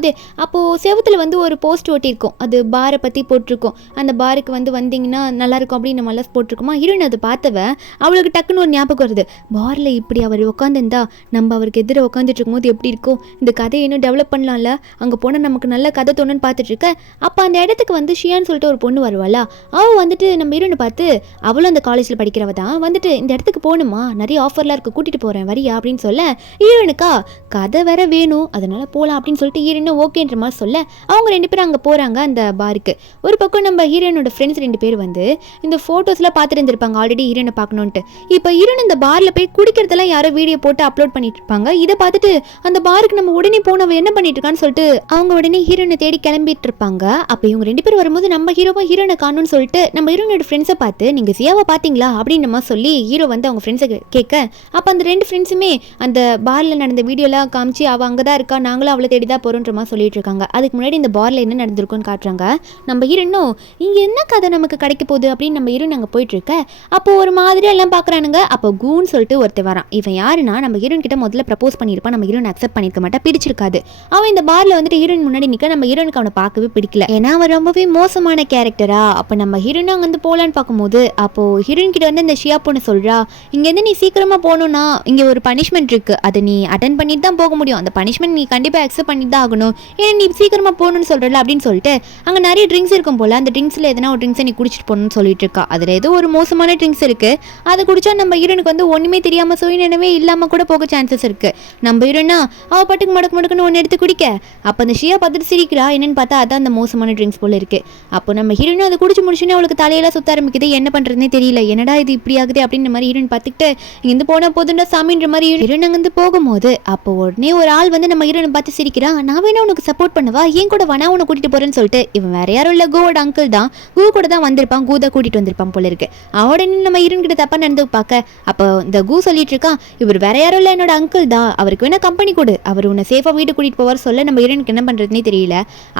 அப்போது செவத்தில் வந்து ஒரு போஸ்ட் ஒட்டியிருக்கும். அது பாரை பற்றி போட்டிருக்கோம். அந்த பாருக்கு வந்து வந்தீங்கன்னா நல்லாயிருக்கும் அப்படின்னு நம்ம எல்லாம் போட்டிருக்கோமா. ஹீரோயின் அதை பார்த்தவ அவளுக்கு டக்குன்னு ஒரு ஞாபகம் வருது. பாரில் இப்படி அவர் உட்காந்துருந்தா நம்ம அவருக்கு எதிர உட்காந்துட்டு இருக்கும்போது எப்படி இருக்கும், இந்த கதையை இன்னும் டெவலப் பண்ணலாம்ல, அங்கே போனால் நமக்கு நல்ல கதை தோணுன்னு பார்த்துட்டு இருக்க. அப்போ அந்த இடத்துக்கு வந்து ஷியான்னு சொல்லிட்டு ஒரு பொண்ணு வருவாளா, அவள் வந்துட்டு நம்ம ஹீரோனை பார்த்து, அவளும் அந்த காலேஜில் படிக்கிறவ தான், வந்துட்டு இந்த இடத்துக்கு போகணுமா, நிறைய ஆஃபர்லாம் இருக்குது, கூட்டிகிட்டு போகிறேன் வரியா அப்படின்னு சொல்ல, ஹீரோனுக்கா கதை வேற வேணும் அதனால போகலாம் அப்படின்னு சொல்லிட்டு ஹீரோனும் ஓகேன்ற மாதிரி சொல்ல அவங்க 2 பேரும் அங்கே போகிறாங்க அந்த பாருக்கு. ஒரு பக்கம் நம்ம ஹீரோனோட ஃப்ரெண்ட்ஸ் 2 பேர் வந்து இந்த ஃபோட்டோஸ்லாம் பார்த்துட்டு இருந்திருப்பாங்க ஆல்ரெடி ஹீரோனை பார்க்கணுன்ட்டு. இப்போ ஹீரோன் இந்த பாரில் போய் குடிக்கிறதெல்லாம் யாரோ வீடியோ போட்டு அப்லோட் பண்ணிட்டு இருப்பாங்க. இதை பார்த்துட்டு அந்த பாருக்கு நம்ம உடனே போனவன் என்ன பண்ணிட்டு இருக்கான்னு சொல்லிட்டு அவங்க உடனே ஹீரோனை தேடி கிளம்பிட்டு இருப்பாங்க. அப்போ இவங்க 2 பேர் வரும்போது நம்ம ஹீரோனை காணும்னு சொல்லிட்டு நம்ம ஹீரோனோட ஃப்ரெண்ட்ஸை பார்த்து நீங்கள் சியாவை பார்த்தீங்களா அப்படின்னு நம்ம சொல்லி ஹீரோ வந்து அவங்க ஃப்ரெண்ட்ஸை கேட்க, அப்போ அந்த 2 ஃப்ரெண்ட்ஸுமே அந்த பாரில் நடந்த வீடியோலாம் காமிச்சு அவள் அங்கே தான் இருக்கா, நாங்களும் அவளை தேடி தான் போகிறோன்ற மாதிரி சொல்லிட்டு இருக்காங்க. அதுக்கு முன்னாடி இந்த பாரில் என்ன நடந்திருக்குன்னு காட்டுறாங்க. நம்ம ஹீரோனும் இங்கே என்ன கதை நமக்கு கிடைக்க போகுது அப்படின்னு நம்ம ஹீரோன் அங்கே போயிட்டு இருக்க. அப்போ ஒரு மாதிரியா எல்லாம் பார்க்குறானுங்க. அப்போ கூன்னு சொல்லிட்டு ஒருத்தர் வரான். இவன் யாருன்னா நம்ம ஹீரோன் கிட்ட முதல்ல ப்ரப்போஸ் பண்ணியிருப்பான். நம்ம ஹீரோன் அக்செப்ட் பண்ணியிருக்க மாட்டா, பிடிச்சிருக்காது. அவன் இந்த பாரில் வந்துட்டு ஹீரோயின் முன்னாடி நிற்க நம்ம ஹீரோனுக்கு அவனை பார்க்கவே பிடிக்கல. ஏன்னா அவன் ரொம்பவே மோசமான கேரக்டரா. அப்போ நம்ம ஹீரோனும் அங்கே வந்து போகலான்னு பார்க்கும்போது அப்போ ஹீரோயின் கிட்ட வந்து இந்த ஷியா பொண்ணு சொல்றா, இங்கேருந்து நீ சீக்கிரமா போகணும்னா இங்கே ஒரு பனிஷ்மெண்ட் இருக்கு, அதை நீ அட்டன் பண்ணிட்டு தான் போக முடியும், அந்த பனிஷ்மெண்ட் நீ கண்டிப்பாக அக்செப்ட் பண்ணி தான் ஆகணும், ஏன்னா நீ சீக்கிரமா போகணும்னு சொல்றல அப்படின்னு சொல்லிட்டு அங்கே நிறைய ட்ரிங்க்ஸ் இருக்கும் போல, அந்த ட்ரிங்க்ஸில் எதனா ஒரு ட்ரிங்க்ஸை நீ குடிச்சிட்டு போகணும்னு சொல்லிட்டு இருக்கா. அதில் ஏதோ ஒரு மோசமான ட்ரிங்க்ஸ் இருக்கு, அதை குடிச்சா நம்ம ஹீரோனுக்கு வந்து ஒன்றுமே தெரியாமல் சுயநினைவே இல்லாமல் கூட போக சான்சஸ் இருக்கு. நம்ம ஹீரோனா அவள் பாட்டுக்கு முடக்குன்னு ஒன்று எடுத்து குடிக்க, அப்போ அந்த ஷியா பார்த்துட்டு சிரிக்கிறா. என்னன்னு பார்த்தா அதான் அந்த மோசமான ட்ரிங்க்ஸ் போல இருக்கு. அப்போ நம்ம ஹீரோனும் அதை குடிச்சு முடிச்சுன்னு அவளுக்கு தலையெல்லாம் சுத்த ஆரம்பிக்குது. என்ன பண்ணுறதுனே தெரியல, என்னடா இது இப்படி ஆகுது அப்படின்ற மாதிரி ஹீரோன் பார்த்துக்கிட்டு இங்கேருந்து போனால் போதுண்டா சாமின்ற மாதிரி ஹீரோன் அங்கேருந்து போகும்போது அப்போ உடனே ஒரு ஆள் வந்து நம்ம ஹீரோனை பார்த்து சிரிக்கிறான். நான் வேணா உனக்கு சப்போர்ட் பண்ணவா, ஏன் கூட வேணா உன்னை கூட்டிட்டு போறேன்னு சொல்லிட்டு இவன் வேற யாரும் இல்லை, கோவோட அங்கிள் தான். கோ கூட தான் வந்திருப்பான், கூதா கூட்டிட்டு வந்திருப்பான் போல இருக்கு. உடனே நம்ம ஹீரோன் கிட்ட தப்பா நடந்து பார்க்க அப்போ இந்த கூ சொல்லிட்டு இருக்கான், இவர் வேற யாரும் இல்லை, என்னோட அங்கிள் தான், அவருக்கு வேணா கம்பெனி கொடு, அவர் உன்னை சேஃபா வீட்டு கூட்டிட்டு போவார் சொல்ல நம்ம ஹீரோனுக்கு என்ன பண்றதுன்னே தெரியல.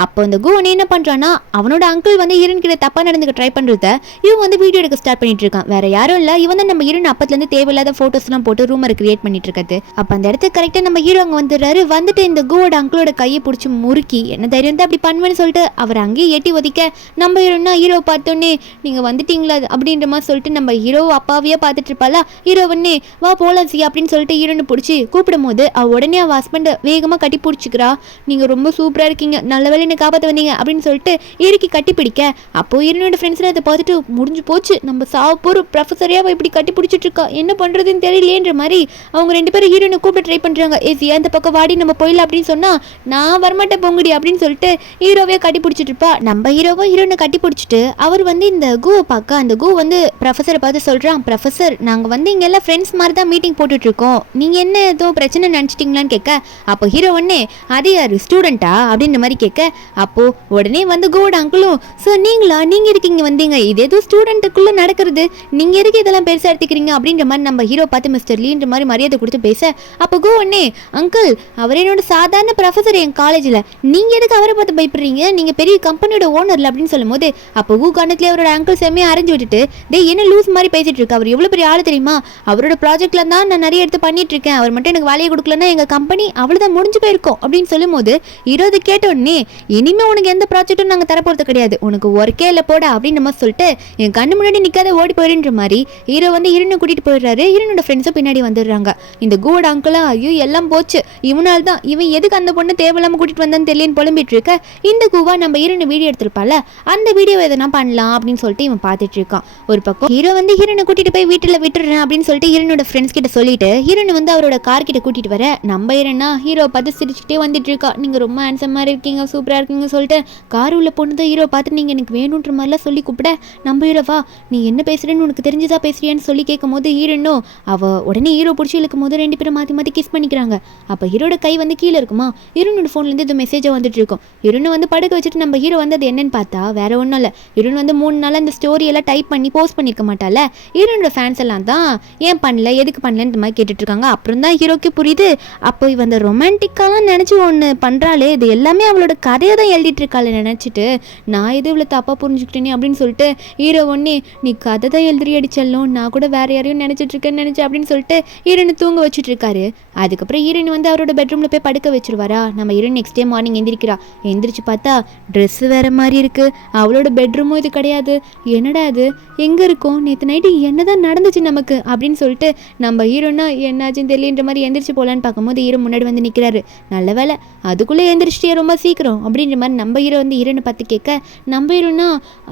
அப்போ இந்த கூ என்ன பண்றான்னா அவனோட அங்கிள் வந்து ஹீரோன் கிட்ட தப்பா நடந்துக்க ட்ரை பண்றத இவன் வந்து வீடியோ எடுக்க ஸ்டார்ட் பண்ணிட்டு இருக்கான். வேற யாரும் இல்லை, இவன் தான் நம்ம ஹீரோன் அப்பத்துல இருந்து தேவையில்லாத போட்டோஸ் எல்லாம் போட்டு ரூமர் கிரியேட் பண்ணிட்டு இருக்காது. அப்ப அந்த இடத்துக்கு கரெக்டா நம்ம ஹீரோ அங்க வந்துடுறாரு. வந்துட்டு இந்த கூவோட அங்கிளோட கையை பிடிச்சி முறுக்கி என்ன தைரியம் தான் அப்படி பண்ணுவேன்னு சொல்லிட்டு அவர் அங்கேயே எட்டி ஒதிக்க நம்ம ஹீரோ பார்த்தோன்னே நீங்க வந்துட்டீங்களா அப்படின்ற மாதிரி சொல்லிட்டு நம்ம ஹீரோ அப்பாவையே பார்த்துட்டு இருப்பாளா. ஹீரோவன்னே வா போலாம் சி அப்படின்னு சொல்லிட்டு ஹீரோனை பிடிச்சி கூப்பிடும் போது உடனே அவள் ஹஸ்பண்டை வேகமாக கட்டி பிடிச்சிக்கிறா. நீங்கள் ரொம்ப சூப்பராக இருக்கீங்க, நல்ல வேலை என்ன காப்பாற்ற வந்தீங்க அப்படின்னு சொல்லிட்டு இறுக்கி கட்டி பிடிக்க அப்போ ஹீரோனோட ஃப்ரெண்ட்ஸில் அதை பார்த்துட்டு முடிஞ்சு போச்சு, நம்ம சாவப்போர் ப்ரொஃபஸரையாக இப்படி கட்டி பிடிச்சிட்டு இருக்கா, என்ன பண்ணுறதுன்னு தெரியலேன்ற மாதிரி அவங்க 2 பேரும் ஹீரோனை கூப்பிட்டு ட்ரை பண்ணுறாங்க. சியா அந்த பக்கம் வாடி நம்ம போயிடலாம் அப்படின்னு சொன்னால் நான் வரமாட்டேன் பொங்குடி அப்படின்னு சொல்லிட்டு ஹீரோவே கட்டி பிடிச்சிட்டு இருப்பா. நம்ம ஹீரோனை கட்டி பிடிச்சிட்டு அவர் வந்து இந்த கூவை பார்க்க அந்த கூ வந்து ப்ரொஃபஸரை பார்த்து சொல்கிறான், ப்ரொஃபஸர் நாங்கள் வந்து இங்கே எல்லாம் ஃப்ரெண்ட்ஸ் மாதிரி தான் மீட்டிங் போட்டுட்ருக்கோம், நீங்கள் என்ன ஏதோ பிரச்சனை நினச்சிட்டிங்களான்னு கேட்க அப்போ ஹீரோ ஒன்னே அது யார் ஸ்டூடெண்ட்டா அப்படின்ற மாதிரி கேட்க அப்போது உடனே வந்து கூவோட அங்கிளும் சார் நீங்களா, நீங்கள் இருக்கீங்க வந்தீங்க, இது ஏதோ ஸ்டூடெண்ட்டுக்குள்ளே நடக்கிறது, நீங்கள் எதுக்கு இதெல்லாம் பெருசாக எடுத்துக்கிறீங்க அப்படின்ற மாதிரி நம்ம ஹீரோ பார்த்து மிஸ்டர் லீன்ற மாதிரி மரியாதை கொடுத்து பேச அப்போ கூ ஒன்னே அங்கிள் அவர் என்னோட சாதாரண ப்ரொஃபஸர் என் காலேஜில், நீங்கள் எதுக்கு அவரை பார்த்து பயப்படுறீங்க, நீங்கள் பெரிய கம்பெனியோட ஓனர்ல அப்படின்னு சொல்லும் போது அப்போ கூ காரணத்துலேயே அவரோட அங்கிள் செம்மையை அரைஞ்சு விட்டுட்டு டே என்ன லூஸ் மாதிரி பேசிட்டு இருக்கு, அவர் எவ்வளோ பெரிய ஆள் தெரியுமா, அவரோட ப்ராஜெக்ட்ல தான் நான் நிறைய எடுத்து பண்ணிட்டு இருக்கேன், அவர் மட்டும் எனக்கு வேலையை கொடுக்கலன்னா எங்கள் கம்பெனி அவ்வளோதான் முடிஞ்சு போயிருக்கோம் அப்படின்னு சொல்லும் போது இருபது கேட்டோடனே இனிமேல் உனக்கு எந்த ப்ராஜெக்டும் நாங்கள் தரப்போகிறது கிடையாது, உனக்கு ஒர்க்கே இல்லை போட அப்படின்னு நம்ம சொல்லிட்டு என் கண்ணு முன்னாடி நிற்காத ஓடி போயிடுன்ற மாதிரி ஹீரோ வந்து ஹீரோனை கூட்டிட்டு போயிடுறாரு. ஹீரோனோட ஃப்ரெண்ட்ஸும் பின்னாடி வந்துடுறாங்க. இந்த கூவோட அங்கிளா ஐயோ எல்லாம் போச்சு, இவனால் தான் இவன் எதுக்கு அந்த பொண்ணு தேவையில்லாமல் கூட்டிட்டு வந்தான்னு தெரியலன்னு புலம்பிட்டு இருக்க இந்த கூவா நம்ம ஹீரோனை வீடியோ எடுத்திருப்பால அந்த வீடியோ எதனா பண்ணலாம் அப்படின்னு சொல்லிட்டு இவன் பார்த்துட்டு இருக்கான். ஒரு பக்கம் ஹீரோ வந்து ஹீரோனை கூட்டிட்டு போய் வீட்டில் விட்டுறேன் அப்படின்னு சொல்லிட்டு ஹீரோனோட ஃப்ரெண்ட்ஸ் கிட்ட சொல்லிட்டு ஹீரோனை வந்து அவரோட கார் கிட்ட கூட்டிட்டு வர நம்ம ஹீரோனா ஹீரோ பார்த்து சிரிச்சுட்டே வந்துட்டு இருக்கா, நீங்க ரொம்ப ஹேண்ட்ஸமா இருக்கீங்க சூப்பரா இருக்கீங்க சொல்லிட்டு கார் உள்ள பொண்ணு தான் ஹீரோ பார்த்து நீங்க எனக்கு வேணுன்ற மாதிரிலாம் சொல்லி கூப்பிட நம்ம ஹீரோவா நீ என்ன பேசுறேன்னு உனக்கு தெரிஞ்சுதான் பேசுறியான்னு சொல்லி கேட்கும் போது ஹீரோனோ அவ உடனே ஹீரோ பிடிச்சி இழுக்கும் போது 2 பேரும் மாற்றி மாற்றி கிஸ் பண்ணிக்கிறாங்க. அப்போ ஹீரோட கை வந்து கீழே இருக்குமா, ஹீரோனோட ஃபோன்லேருந்து இது மெசேஜை வந்துட்டு இருக்கும். ஹீரோனை வந்து படுக்க வச்சுட்டு நம்ம ஹீரோ வந்து அது என்னன்னு பார்த்தா வேற ஒன்றும் இல்லை. ஹீரோன் வந்து 3 நாள் அந்த ஸ்டோரி எல்லாம் டைப் பண்ணி போஸ்ட் பண்ணியிருக்க மாட்டால. ஹீரோனோட ஃபேன்ஸ் எல்லாம் தான் ஏன் பண்ணல எதுக்கு பண்ணலன்ற மாதிரி கேட்டுட்டு இருக்காங்க. அப்புறம் தான் ஹீரோக்கு புரியுது, அப்போ இவ அந்த ரொமான்டிக்காலாம் நினச்சி ஒன்று பண்ணுறாளே, இது எல்லாமே அவளோட கதையை தான் எழுதிட்டு இருக்காள் நினச்சிட்டு நான் எது இவ்வளோ தப்பாக புரிஞ்சுக்கிட்டேனே அப்படின்னு சொல்லிட்டு ஹீரோ ஒன்னே நீ கதை தான் எழுதி அடிச்சலும் நான் கூட வேற யாரையும் நினச்சிட்டு இருக்கேன்னு நினச்சேன் அப்படின்னு சொல்லிட்டு ஹீரோனை தூங்க வச்சுட்டு இருக்காரு. அதுக்கப்புறம் ஹீரோயின் வந்து அவரோட பெட்ரூமில் போய் படுக்க வச்சிருவாரா. நம்ம ஹீரோயின் நெக்ஸ்ட் டே மார்னிங் எந்திரிக்கிறா. எந்திரிச்சு பார்த்தா ட்ரெஸ் வேற மாதிரி இருக்கு, அவளோட பெட்ரூமும் இது கிடையாது. என்னடா அது, எங்கே இருக்கும், நேற்று நைட்டு என்னதான் நடந்துச்சு நமக்கு அப்படின்னு சொல்லிட்டு நம்ம ஹீரோனா என்னாச்சுன்னு தெரியலன்ற மாதிரி எந்திரிச்சு போகலான்னு பார்க்கும்போது ஹீரோ முன்னாடி வந்து நிற்கிறாரு. நல்ல வேலை அதுக்குள்ளே எந்திரிச்சிட்டே ரொம்ப சீக்கிரம் அப்படின்ற மாதிரி நம்ம ஹீரோ வந்து ஹீரோனை பார்த்து கேட்க, நம்ம ஹீரோனா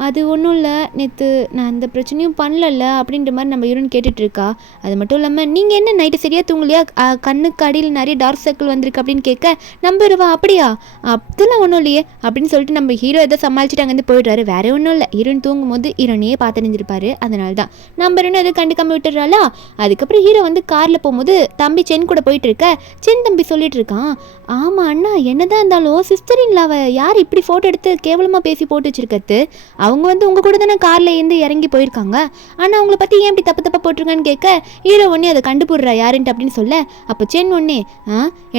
அது ஒன்றும் இல்லை, நேற்று நான் அந்த பிரச்சனையும் பண்ணல அப்படின்ற மாதிரி நம்ம ஹீரோன்னு கேட்டுட்டு இருக்கா. அது மட்டும் இல்லாமல் நீங்கள் என்ன நைட்டு சரியாக தூங்கலையா, கண்ணுக்கு அடியில் நிறைய டார்க் சர்க்கிள் வந்திருக்கு அப்படின்னு கேட்க, நம்ம ஹீரோவா அப்படியா, அதெல்லாம் ஒன்றும் இல்லையே அப்படின்னு சொல்லிட்டு நம்ம ஹீரோ எதை சமாளிச்சுட்டு அங்கேருந்து போயிடுறாரு. வேற ஒன்றும் இல்லை, ஹீரோயின் தூங்கும் போது ஹீரோனையே பார்த்து நினைஞ்சிருப்பாரு. அதனால தான் நம்ம ஹீரோனை எதுவும் கண்டுக்காம விட்டுறாளா. அதுக்கப்புறம் ஹீரோ வந்து காரில் போகும்போது தம்பி சென் கூட போயிட்டு இருக்க. சென் தம்பி சொல்லிட்டு இருக்கான், ஆமாம் அண்ணா என்னதான் இருந்தாலும் சிஸ்டர் இல்லாவ யார் இப்படி ஃபோட்டோ எடுத்து கேவலமாக பேசி போட்டு வச்சிருக்கிறது, அவங்க வந்து உங்கள் கூட தானே காரில் இருந்து இறங்கி போயிருக்காங்க, ஆனால் அவங்கள பற்றி ஏன் இப்படி தப்பு போட்டிருக்கான்னு கேட்க ஹீரோ ஒன்னே அதை கண்டுபிடுறா யாருன்ட்டு அப்படின்னு சொல்ல, அப்போ சென் ஒன்னே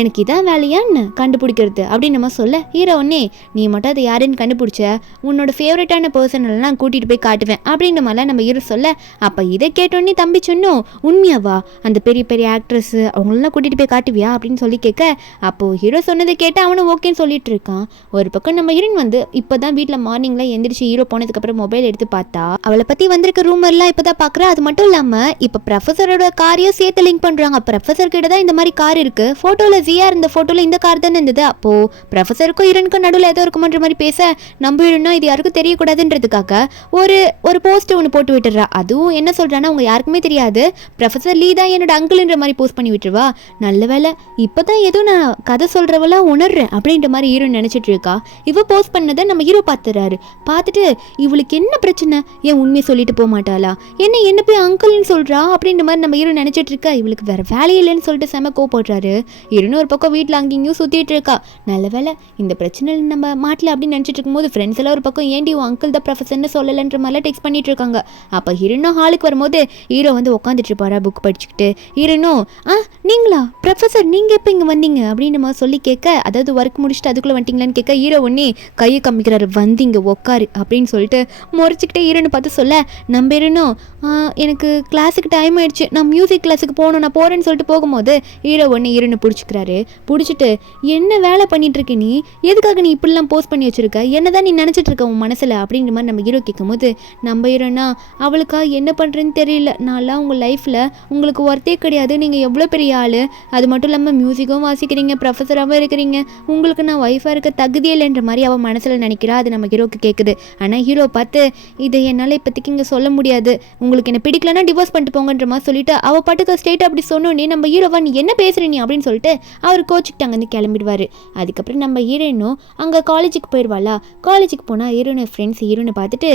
எனக்கு இதான் வேலையான்னு கண்டுபிடிக்கிறது அப்படின்னு நம்ம சொல்ல, ஹீரோ ஒன்னே நீ மட்டும் அதை யாருன்னு கண்டுபிடிச்ச உன்னோட ஃபேவரட்டான பர்சனெல்லாம் கூட்டிகிட்டு போய் காட்டுவேன் அப்படின்ற மாதிரிலாம் நம்ம ஹீரோ சொல்ல, அப்போ இதை கேட்டோன்னே தம்பி சொன்னோம் உண்மையாவா அந்த பெரிய பெரிய ஆக்ட்ரஸ் அவங்களெல்லாம் கூட்டிகிட்டு போய் காட்டுவியா அப்படின்னு சொல்லி கேட்க, அப்போது ஹீரோ சொன்னதை கேட்டு அவனும் ஓகேன்னு சொல்லிட்டு இருக்கான். ஒரு பக்கம் நம்ம ஹீரோயின் வந்து இப்போ தான் வீட்டில் மார்னிங்கில் எந்திரிச்சு ஹீரோ போனதுக்கப்புறம் மொபைல் எடுத்து பார்த்தா அவளை பற்றி வந்திருக்க ரூமர்லாம் இப்போ தான் பார்க்குறா. அது மட்டும் இல்லாமல் இப்போ ப்ரொஃபஸரோட காரையும் சேர்த்து லிங்க் பண்ணுறாங்க. ப்ரொஃபஸர் கிட்ட தான் இந்த மாதிரி கார் இருக்குது, ஃபோட்டோவில் ஜியா இருந்த ஃபோட்டோவில் இந்த கார் தானே இருந்தது, அப்போது ப்ரொஃபஸருக்கும் ஹீரோனுக்கும் நடுவில் ஏதோ இருக்குமன்ற மாதிரி பேச, நம்ம ஹீரோனா இது யாருக்கும் தெரியக்கூடாதுன்றதுக்காக ஒரு போஸ்ட் ஒன்று போட்டு விட்டுறா. அதுவும் என்ன சொல்கிறான்னா அவங்க யாருக்குமே தெரியாது, ப்ரொஃபஸர் லீ தான் என்னோட அங்கிள்ன்ற மாதிரி போஸ்ட் பண்ணி விட்டுருவா. நல்ல வேலை இப்போ தான் ஏதோ நான் கதை சொல்கிறவளா உணர்றேன் அப்படின்ற மாதிரி ஹீரோ நினச்சிட்டு இருக்கா. இவ போஸ்ட் பண்ணதை நம்ம ஹீரோ பார்த்துறாரு. பார்த்துட்டு இவளுக்கு என்ன பிரச்சனை, ஏன் உண்மையை சொல்லிட்டு போக மாட்டாளா, என்ன போய் அங்கிள்னு சொல்கிறா அப்படின்ற மாதிரி நம்ம ஹீரோ நினச்சிட்டு இருக்கா. இவளுக்கு வேறு வேலையே இல்லைன்னு சொல்லிட்டு செம கோவப்படுறாரு. ஹீரோன்னு ஒரு பக்கம் வீட்டில் அங்கேயும் சுற்றிட்டு இருக்கா. நல்ல வேலை இந்த பிரச்சனை நம்ம மாட்டல அப்படின்னு நினச்சிட்டு இருக்கும்போது ஃப்ரெண்ட்ஸ் எல்லாம் ஒரு பக்கம் ஏண்டி உன் அங்கிள் தான் ப்ரொஃபஸர்னு சொல்லலைன்ற மாதிரிலாம் டெக்ஸ்ட் பண்ணிட்டு இருக்காங்க. அப்போ ஹீரோனா ஹாலுக்கு வரும்போது ஹீரோ வந்து உட்காந்துட்டு இருப்பாரா புக் படிச்சுக்கிட்டு. ஹீரோனும் நீங்களா ப்ரொஃபஸர் நீங்கள் எப்போ இங்கே வந்தீங்க அப்படின்னு மாதிரி சொல்லி கேட்க, அதாவது ஒர்க் முடிச்சுட்டு அதுக்குள்ளே வந்துட்டீங்களான்னு கேட்க ஹீரோ ஒன்னே கையை காமிக்கிறாரு, வந்து இங்கே உட்காரு அப்படின்னு சொல்லிட்டு முறைச்சிக்கிட்டே ஹீரோனை பார்த்து சொல்ல, நம்ம ஹீரோனும் எனக்கு கிளாஸுக்கு டைம் ஆயிடுச்சு, நான் மியூசிக் கிளாஸுக்கு போகணும், நான் போகிறேன்னு சொல்லிட்டு போகும்போது ஹீரோ ஒன்று ஹீரோனை பிடிச்சிக்கிறாரு. பிடிச்சிட்டு என்ன வேலை பண்ணிட்டு இருக்க நீ, எதுக்காக நீ இப்படிலாம் போஸ்ட் பண்ணி வச்சிருக்க, என்னதான் நீ நினச்சிட்டு இருக்க உன் மனசில் அப்படின்ற மாதிரி நம்ம ஹீரோ கேட்கும்போது நம்ம ஹீரோனா அவளுக்கா என்ன பண்ணுறேன்னு தெரியல, நான்லாம் உங்கள் லைஃப்பில் உங்களுக்கு ஒர்த்தே கிடையாது, நீங்கள் எவ்வளோ பெரிய ஆள், அது மட்டும் இல்லாமல் மியூசிக்கும் வாசிக்கிறீங்க, ப்ரொஃபஸராகவும் இருக்கிறீங்க, உங்களுக்கு நான் ஒய்ஃபாக இருக்க தகுதியே இல்லைன்ற மாதிரி அவள் மனசில் நினைக்கிறா. அது நம்ம ஹீரோக்கு கேட்குது. ஆனால் ஹீரோ பார்த்து இதை என்னால் இப்போதைக்கு இங்கே சொல்ல முடியாது, உங்களுக்கு என்ன பிடிக்கலன்னா டிவோர்ஸ் பண்ணிட்டு போங்கன்ற மாதிரி சொல்லிட்டு அவள் பாட்டுக்கு ஸ்ட்ரெயிட்டாக அப்படி சொன்னோன்னே நம்ம ஹீரோவா நீ என்ன பேசுகிற நீ அப்படின்னு சொல்லிட்டு அவர் கோச்சிக்கிட்டு அங்கேருந்து கிளம்பிடுவார். அதுக்கப்புறம் நம்ம ஹீரோயினும் அங்கே காலேஜுக்கு போயிடுவாளா. காலேஜுக்கு போனால் ஹீரோனை ஃப்ரெண்ட்ஸ் ஹீரோனை பார்த்துட்டு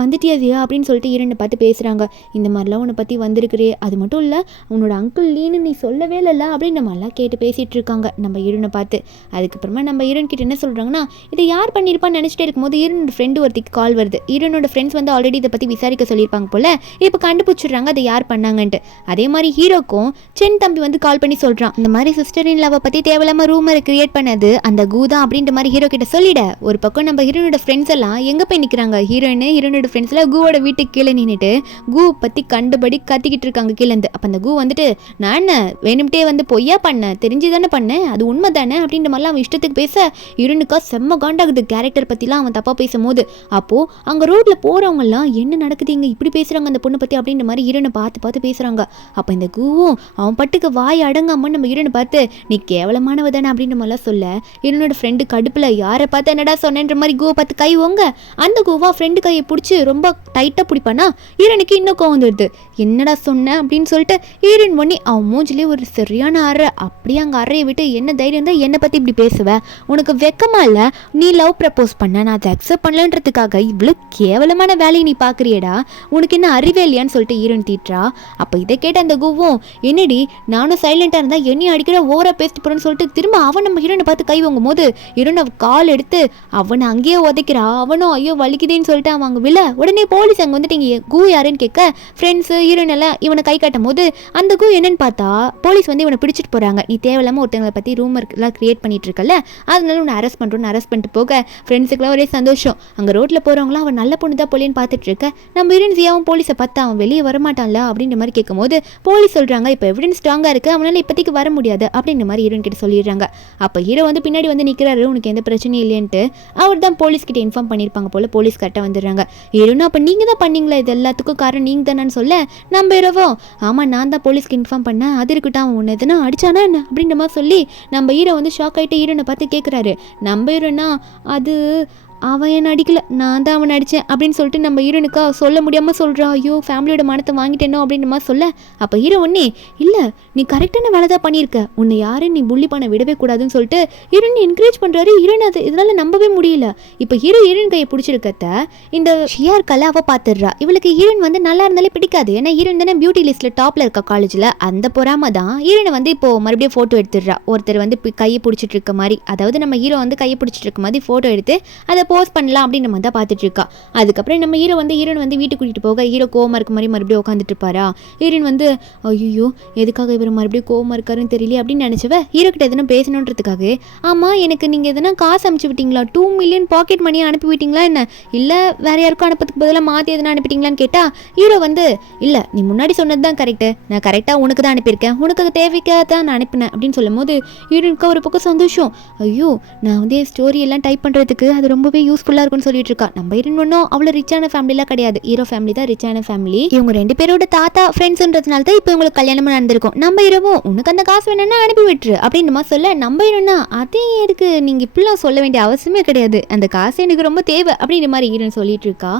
வந்துட்டியா அப்படின்னு சொல்லிட்டு ஹீரோனை பார்த்து பேசுகிறாங்க. இந்த மாதிரிலாம் உன்னை பற்றி வந்திருக்கிறே, அது மட்டும் இல்லை உன்னோட அங்கிள் லீன்னு நீ சொல்லவே இல்லைல்ல அப்படின்னு நம்மளாம் கேட்டு பேசிகிட்டு இருக்காங்க நம்ம ஹீரோனை பார்த்து. அதுக்கப்புறமா நம்ம ஹீரோன் கிட்ட என்ன சொல்கிறாங்கன்னா, இதை யார் பண்ணியிருப்பான்னு நினச்சிட்டே இருக்கும்போது ஹீரோனோட ஃப்ரெண்டு ஒருத்திக்கு கால் வருது. ஹீரோனோட ஃப்ரெண்ட்ஸ் வந்து ஆல்ரெடி இதை பற்றி விசாரிக்க சொல்லியிருப்பாங்க போல், இப்போ கண்டுபிடிச்சிடுறாங்க அதை யார் பண்ணாங்கன்ட்டு. அதே மாதிரி ஹீரோக்கும் சென் தம்பி வந்து கால் பண்ணி சொல்கிறான், இந்த மாதிரி சிஸ்டர் இன் லவ்வை பற்றி தேவையில்லாமல் ரூமரை கிரியேட் பண்ணது அந்த கூதான் அப்படின்ற மாதிரி ஹீரோ கிட்ட சொல்லிட. ஒரு பக்கம் நம்ம ஹீரோனோட ஃப்ரெண்ட்ஸ் எல்லாம் எங்கே போய் நிற்கிறாங்க, ஹீரோனோட ஃப்ரெண்ட்ஸ்லாம் கூவோட வீட்டுக்கு கீழே நின்றுட்டு கூ பற்றி கண்டுபடி கத்திக்கிட்டு இருக்காங்க கீழேருந்து. அப்போ அந்த கூ வந்துட்டு நான் என்ன வேணும்ட்டே வந்து பொய்யா பண்ணேன், தெரிஞ்சு தானே பண்ணேன், அது உண்மை தானே அப்படின்ற மாதிரிலாம் அவன் இஷ்டத்துக்கு பேச ஹீரோனுக்கா செம்ம காண்டாகுது கேரக்டர் பற்றிலாம் அவன் தப்பாக பேசும்போது. அப்போது அங்கே ரோட்டில் போகிறவங்கலாம் என்ன நடக்குது இங்கே இப்படி பேசுகிறாங்க அந்த பொண்ணை பற்றி அப்படின்ற மாதிரி ஹீரோனை பார்த்து பேசுகிறாங்க. அப்போ இந்த கூவும் அவன் பட்டுக்கு வாய் அடங்காமல் நம்ம ஹீரோனை பார்த்து நீ கேவலமானவ தானே அப்படின்ற மாதிரிலாம் சொல்ல, ஹீரோனோட ஃப்ரெண்டு கடுப்பில் யாரை பார்த்து என்னடா சொன்னேன்ற மாதிரி கூவை பார்த்து கை ஓங்க, அந்த கூவா ஃப்ரெண்டு கையை பிடிச்சி ரொம்ப டைட்டாக பிடிப்பானா ஹீரோனுக்கு இன்னும் கோவம் வந்துடுது. என்னடா சொன்னேன் அப்படின்னு சொல்லிட்டு ஹீரோயின் பண்ணி அவன் மூஞ்சிலே ஒரு சரியான அறை. அப்படியே அங்கே அறையை விட்டு என்ன தைரியம் தான் என்னை பற்றி இப்படி பேசுவேன், உனக்கு வெக்கமா இல்லை, நீ லவ் ப்ரப்போஸ் பண்ண நான் அதை அக்செப்ட் பண்ணலன்றதுக்காக இவ்வளோ கேவலமான வேலையை நீ பார்க்குறியடா, உனக்கு என்ன அறிவே இல்லையான்னு சொல்லிட்டு ஹீரோயின் தீட்டுறா. அப்போ இதை கேட்ட அந்த கூவும் என்னடி நானும் சைலண்டாக இருந்தால் என்னையும் அடிக்கிற ஓவராக பேசிட்டு போகிறேன்னு சொல்லிட்டு திரும்ப அவன் நம்ம ஹீரோனை பார்த்து கை வாங்கும் போது ஹீரோன் அவ கால் எடுத்து அவனை அங்கேயே உதைக்கிறா. அவனும் ஐயோ வலிக்குதுன்னு சொல்லிட்டு அவன் அங்கே விழ உடனே போலீஸ் அங்கே வந்துட்டு இங்கே கூ யாருன்னு கேட்க ஃப்ரெண்ட்ஸு ஹீரோன் எல்லாம் இவனை கை காட்டும் போது அந்த கூ என்னன்னு பார்த்தா போலீஸ் வந்து இவனை பிடிச்சிட்டு போகிறாங்க. நீ தேவையில்லாமல் ஒருத்தங்களை பற்றி ரூமர்லாம் கிரியேட் பண்ணிட்டு இருக்கல, அதனால உன்னை அரெஸ்ட் பண்ணுறோன்னு அரெஸ்ட் பண்ணிட்டு போக ஃப்ரெண்ட்ஸுக்குலாம் ஒரே சந்தோஷம். அங்கே ரோட்டில் போகிறவங்களாம் அவன் நல்ல பொண்ணு தான் போலேன்னு பார்த்துட்டு இருக்க. நம்ம ஹீரோன் ஜியாவும் போலீஸை பார்த்தா அவன் வெளியே வரமாட்டான்ல அப்படின்ற மாதிரி கேட்கும்போது போலீஸ் சொல்கிறாங்க இப்போ எவிடன்ஸ் ஸ்ட்ராங்காக இருக்குது, அவனால் இப்போதைக்கு வர முடியாது அப்படின்ற மாதிரி ஹீரோன் கிட்ட சொல்லிடுறாங்க. அப்போ ஹீரோ வந்து பின்னாடி வந்து நிற்கிறாரு, உனக்கு எந்த பிரச்சனையும் இல்லைன்ட்டு. அவர் தான் போலீஸ்கிட்ட இன்ஃபார்ம் பண்ணியிருப்பாங்க போல. போலீஸ் கரெக்டாக வந்துடுறாங்க. ஹீரோனா அப்போ நீங்கள் தான் பண்ணீங்களா, இது எல்லாத்துக்கும் காரணம் நீங்கள் தானு சொல்ல நம்ம ஹீரோவும் ஆமாம் நான் தான் போலீஸ்க்கு இன்ஃபார்ம் பண்ணேன், அது இருக்கட்டும் அவன் ஒன்று எதுனா அடிச்சானா என்ன அப்படின்ற மாதிரி சொல்லி நம்ம ஹீரோ வந்து ஷாக் ஆகிட்டு ஹீரோனை பார்த்து கேட்குறாரு. நம்ம ஹீரோனா அது அவன் என்ன அடிக்கல, நான் தான் அவன் அடித்தேன் அப்படின்னு சொல்லிட்டு நம்ம ஹீரோனுக்கா சொல்ல முடியாமல் சொல்கிறா. ஐயோ ஃபேமிலியோட மனத்தை வாங்கிட்டேனோ அப்படின்ற மாதிரி சொல்ல அப்போ ஹீரோ ஒன்னே இல்லை நீ கரெக்டான வேலை தான் பண்ணியிருக்க, உன்னை யாரும் நீ புள்ளி பண்ண விடவே கூடாதுன்னு சொல்லிட்டு ஹீரோன் என்கரேஜ் பண்ணுறாரு. ஹீரோன் அது இதனால் நம்பவே முடியல. இப்போ ஹீரோயின் கையை பிடிச்சிருக்கத்த இந்த ஷியார் கலை அவள் பார்த்துடுறா. இவளுக்கு ஹீரோயின் வந்து நல்லா இருந்தாலே பிடிக்காது, ஏன்னா ஹீரோயின் தானே பியூட்டி லிஸ்ட்டில் டாப்பில் இருக்கா காலேஜில். அந்த பொறாம தான் ஹீரோனை வந்து இப்போது மறுபடியும் ஃபோட்டோ எடுத்துடுறா. ஒருத்தர் வந்து கையை பிடிச்சிட்டு இருக்க மாதிரி, அதாவது நம்ம ஹீரோ வந்து கையை பிடிச்சிட்டு இருக்க மாதிரி ஃபோட்டோ எடுத்து அதை போஸ்ட் பண்ணலாம் அப்படின்னு நம்ம தான் பார்த்துட்டு இருக்கா. அதுக்கப்புறம் நம்ம ஹீரோ வந்து ஹீரோன் வந்து வீட்டுக்கு கூட்டிகிட்டு போக ஹீரோ கோவமாக இருக்க மாதிரி மறுபடியும் உட்காந்துட்டு இருப்பாரா. ஹீரோயின் வந்து ஐயோ எதுக்காக இவர் மறுபடியும் கோவமாக இருக்காருன்னு தெரியல அப்படின்னு நினச்சவ ஹீரோ கிட்ட எதனா பேசணுன்றதுக்காக ஆமாம் எனக்கு நீங்கள் எதனா காசு அனுப்பிச்சு விட்டீங்களா, 2 மில்லியன் பாக்கெட் மணியை அனுப்பி விட்டீங்களா என்ன, இல்லை வேற யாருக்கும் அனுப்பதுக்கு பதிலாக மாற்றி எதனா அனுப்பிட்டீங்களான்னு கேட்டால் ஹீரோ வந்து இல்லை நீ முன்னாடி சொன்னது தான் கரெக்டு, நான் கரெக்டாக உனக்கு தான் அனுப்பியிருக்கேன், உனக்கு அது தேவைக்காக தான் நான் அனுப்பினேன் அப்படின்னு சொல்லும் போது ஹீரோனுக்கு ஒரு பக்கம் சந்தோஷம். ஐயோ நான் வந்து என் ஸ்டோரி எல்லாம் டைப் பண்ணுறதுக்கு அது ரொம்பவே யூஸ்ஃபுல்லாக இருக்குன்னு சொல்லிட்டு இருக்கா. நம்ம ஹீரோயின் ஒன்றும் அவ்வளோ ரிச்சான ஃபேமிலிலாம் கிடையாது, ஹீரோ ஃபேமிலி தான் ரிச்சான ஃபேமிலி. இவங்க 2 பேரோட தாத்தா ஃப்ரெண்ட்ஸ்ன்றதுனால தான் இப்போ இவங்களுக்கு கல்யாணமும் நடந்திருக்கும். நம்ம ஹீரோவும் உனக்கு அந்த காசு வேணும்னா அனுப்பி விட்டுரு அப்படின்னு மாதிரி சொல்ல நம்ம ஹீரோனா அதே எதுக்கு நீங்கள் இப்படிலாம் சொல்ல வேண்டிய அவசியமே கிடையாது, அந்த காசு எனக்கு ரொம்ப தேவை அப்படின்ற மாதிரி ஹீரோயின் சொல்லிட்டு இருக்கா.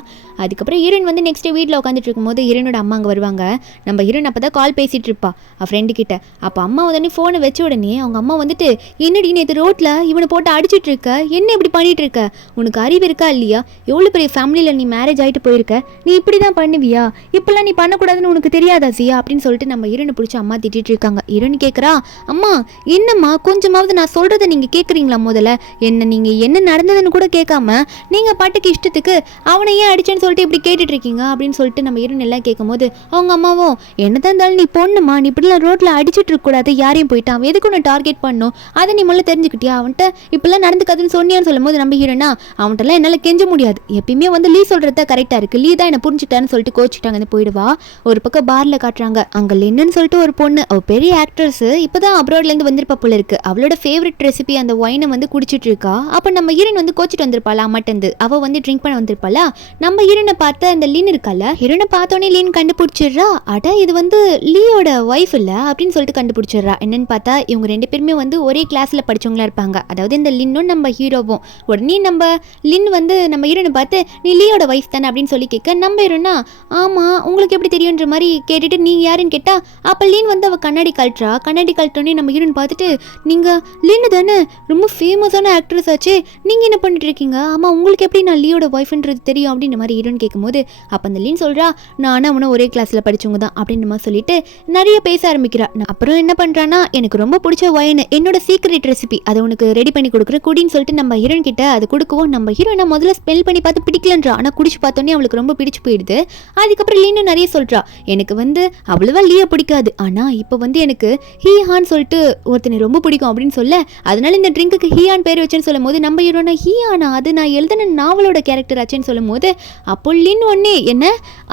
அதுக்கப்புறம் ஹீரோயின் வந்து நெக்ஸ்ட் வீட்டில் உட்காந்துட்டு இருக்கும்போது ஹீரோனோட அம்மா அங்கே வருவாங்க. நம்ம ஹீரோயின் அப்போ தான் கால் பேசிகிட்டு இருப்பா ஃப்ரெண்டு கிட்ட. அப்போ அம்மா உடனே ஃபோனை வச்ச உடனே அவங்க அம்மா வந்துட்டு என்னடி நேற்று ரோட்டில் இவனை போட்டு அடிச்சிட்டு இருக்க, என்ன இப்படி பண்ணிட்டு இருக்க, உனக்கு அறிவு இருக்கா இல்லையா, எவ்வளோ பெரிய ஃபேமிலியில் நீ மேரேஜ் ஆகிட்டு போயிருக்க, நீ இப்படி தான் பண்ணுவியா, இப்பெல்லாம் நீ பண்ணக்கூடாதுன்னு உனக்கு தெரியாதா சியா அப்படின்னு சொல்லிட்டு நம்ம ஹீரோனை பிடிச்சி அம்மா திட்டிட்டு இருக்காங்க. ஹீரோனு கேட்குறா அம்மா என்னம்மா கொஞ்சமாவது நான் சொல்கிறத நீங்கள் கேட்குறீங்களா, முதல்ல என்ன நீங்கள் என்ன நடந்ததுன்னு கூட கேட்காம நீங்கள் பாட்டுக்கு இஷ்டத்துக்கு அவனை ஏன் அடிச்சேன்னு சொல்லிட்டு இப்படி கேட்டுட்டு இருக்கீங்க அப்படின்னு சொல்லிட்டு நம்ம ஹீரோன் எல்லாம் கேட்கும் போது அவங்க அம்மாவும் என்னதான் இருந்தாலும் நீ பொண்ணுமா, நீ இப்படிலாம் ரோட்டில் அடிச்சுட்டு இருக்கக்கூடாது, யாரையும் போயிட்டு அவன் எதுக்கு ஒன்று டார்கெட் பண்ணும், அதை நீ முதல்ல தெரிஞ்சுக்கிட்டியா, அவன்கிட்ட இப்படிலாம் நடந்துக்காதுன்னு சொன்னியான்னு சொல்லும் போது நம்ம ஹீரோனா அவன்கிட்டலாம் என்னால் கெஞ்ச முடியாது, எப்பயுமே வந்து லீ சொல்கிறது தான் கரெக்டாக இருக்குது, லீ தான் என்னை புரிஞ்சுட்டான்னு சொல்லிட்டு கோச்சிட்டாங்க வந்து போயிடுவா. ஒரு பக்கம் பாரில் காட்டுறாங்க, அங்கே லின்னு சொல்லிட்டு ஒரு பொண்ணு, அவள் பெரிய ஆக்ட்ரஸ், இப்போ தான் அப்ராட்லேருந்து வந்திருப்பா போல இருக்கு, அவளோட ஃபேவரட் ரெசிபி அந்த ஒயினை வந்து குடிச்சிட்டு இருக்கா. அப்போ நம்ம ஹீரோன் வந்து கோச்சிட்டு வந்திருப்பாளா அம்மாட்டேந்து, அவள் வந்து ட்ரிங்க் பண்ண வந்திருப்பாளா. நம்ம ஹீரோனை பார்த்த அந்த லீன் இருக்கால, ஹீரோனை பார்த்தோன்னே லீன் கண்டுபிடிச்சிடுறா, அட இது வந்து லீயோட ஒய்ஃப் இல்லை அப்படின்னு சொல்லிட்டு கண்டுபிடிச்சிடுறா. என்னன்னு பார்த்தா இவங்க 2 பேருமே வந்து ஒரே கிளாஸில் படித்தவங்களா இருப்பாங்க, அதாவது இந்த லின்னும் நம்ம ஹீரோவும். உடனே நம்ம லின் வந்து நம்ம ஹீரோனை பார்த்து நீ லீயோட ஒய்ஃப் தானே அப்படின்னு சொல்லி கேட்க நம்ம ஹீரோனா ஆமாம் உங்களுக்கு எப்படி தெரியுன்ற மாதிரி கேட்டுட்டு நீங்கள் யாருன்னு கேட்டால் அப்போ லீன் வந்து அவள் கண்ணாடி கழட்டுறா. கண்ணாடி கழட்டோன்னே நம்ம ஹீரோன் பார்த்துட்டு நீங்கள் லீனு தானே ரொம்ப ஃபேமஸான ஆக்ட்ரஸ் ஆச்சு, நீங்கள் என்ன பண்ணிட்டு இருக்கீங்க, ஆமாம் உங்களுக்கு எப்படி நான் லீயோட ஒய்ஃப்ன்றது தெரியும் அப்படின்ற மாதிரி ஹீரோன் கேட்கும்போது அப்போ அந்த லீன் சொல்கிறா நானும் அவனை ஒரே கிளாஸில் படித்தவங்க தான் அப்படின்னு மாதிரி சொல்லிட்டு நிறைய பேச ஆரம்பிக்கிறா. அப்புறம் என்ன பண்ணுறான்னா எனக்கு ரொம்ப பிடிச்ச ஒயின் என்னோட சீக்ரெட் ரெசிபி அதை உனக்கு ரெடி பண்ணி கொடுக்குறேன் குடின்னு சொல்லிட்டு நம்ம ஹீரோன் கிட்ட அது கொடுக்கவும் நம்ம ஹீரோனை முதல்ல ஸ்மெல் பண்ணி பார்த்து பிடிக்கலன்றா, ஆனால் குடிச்சு பார்த்தோன்னே அவளுக்கு ரொம்ப பிடிச்சு போயிடுது. அதுக்கப்புறம் லீனும் நிறைய சொல்கிறா எனக்கு வந்து அவ்வளோவா லீயை பிடிக்காது, ஆனால் இப்போ வந்து எனக்கு ஹீஹான்னு சொல்லிட்டு ஒருத்தனை ரொம்ப பிடிக்கும் அப்படின்னு சொல்ல அதனால இந்த ட்ரிங்க்குக்கு ஹீஹான் பேர் வச்சேன்னு சொல்லும் போது நம்ம ஹீரோனா ஹீஹானா அது நான் எழுதின நாவலோட கேரக்டர் ஆச்சுன்னு சொல்லும் போது அப்போ லின் ஒன்னே என்ன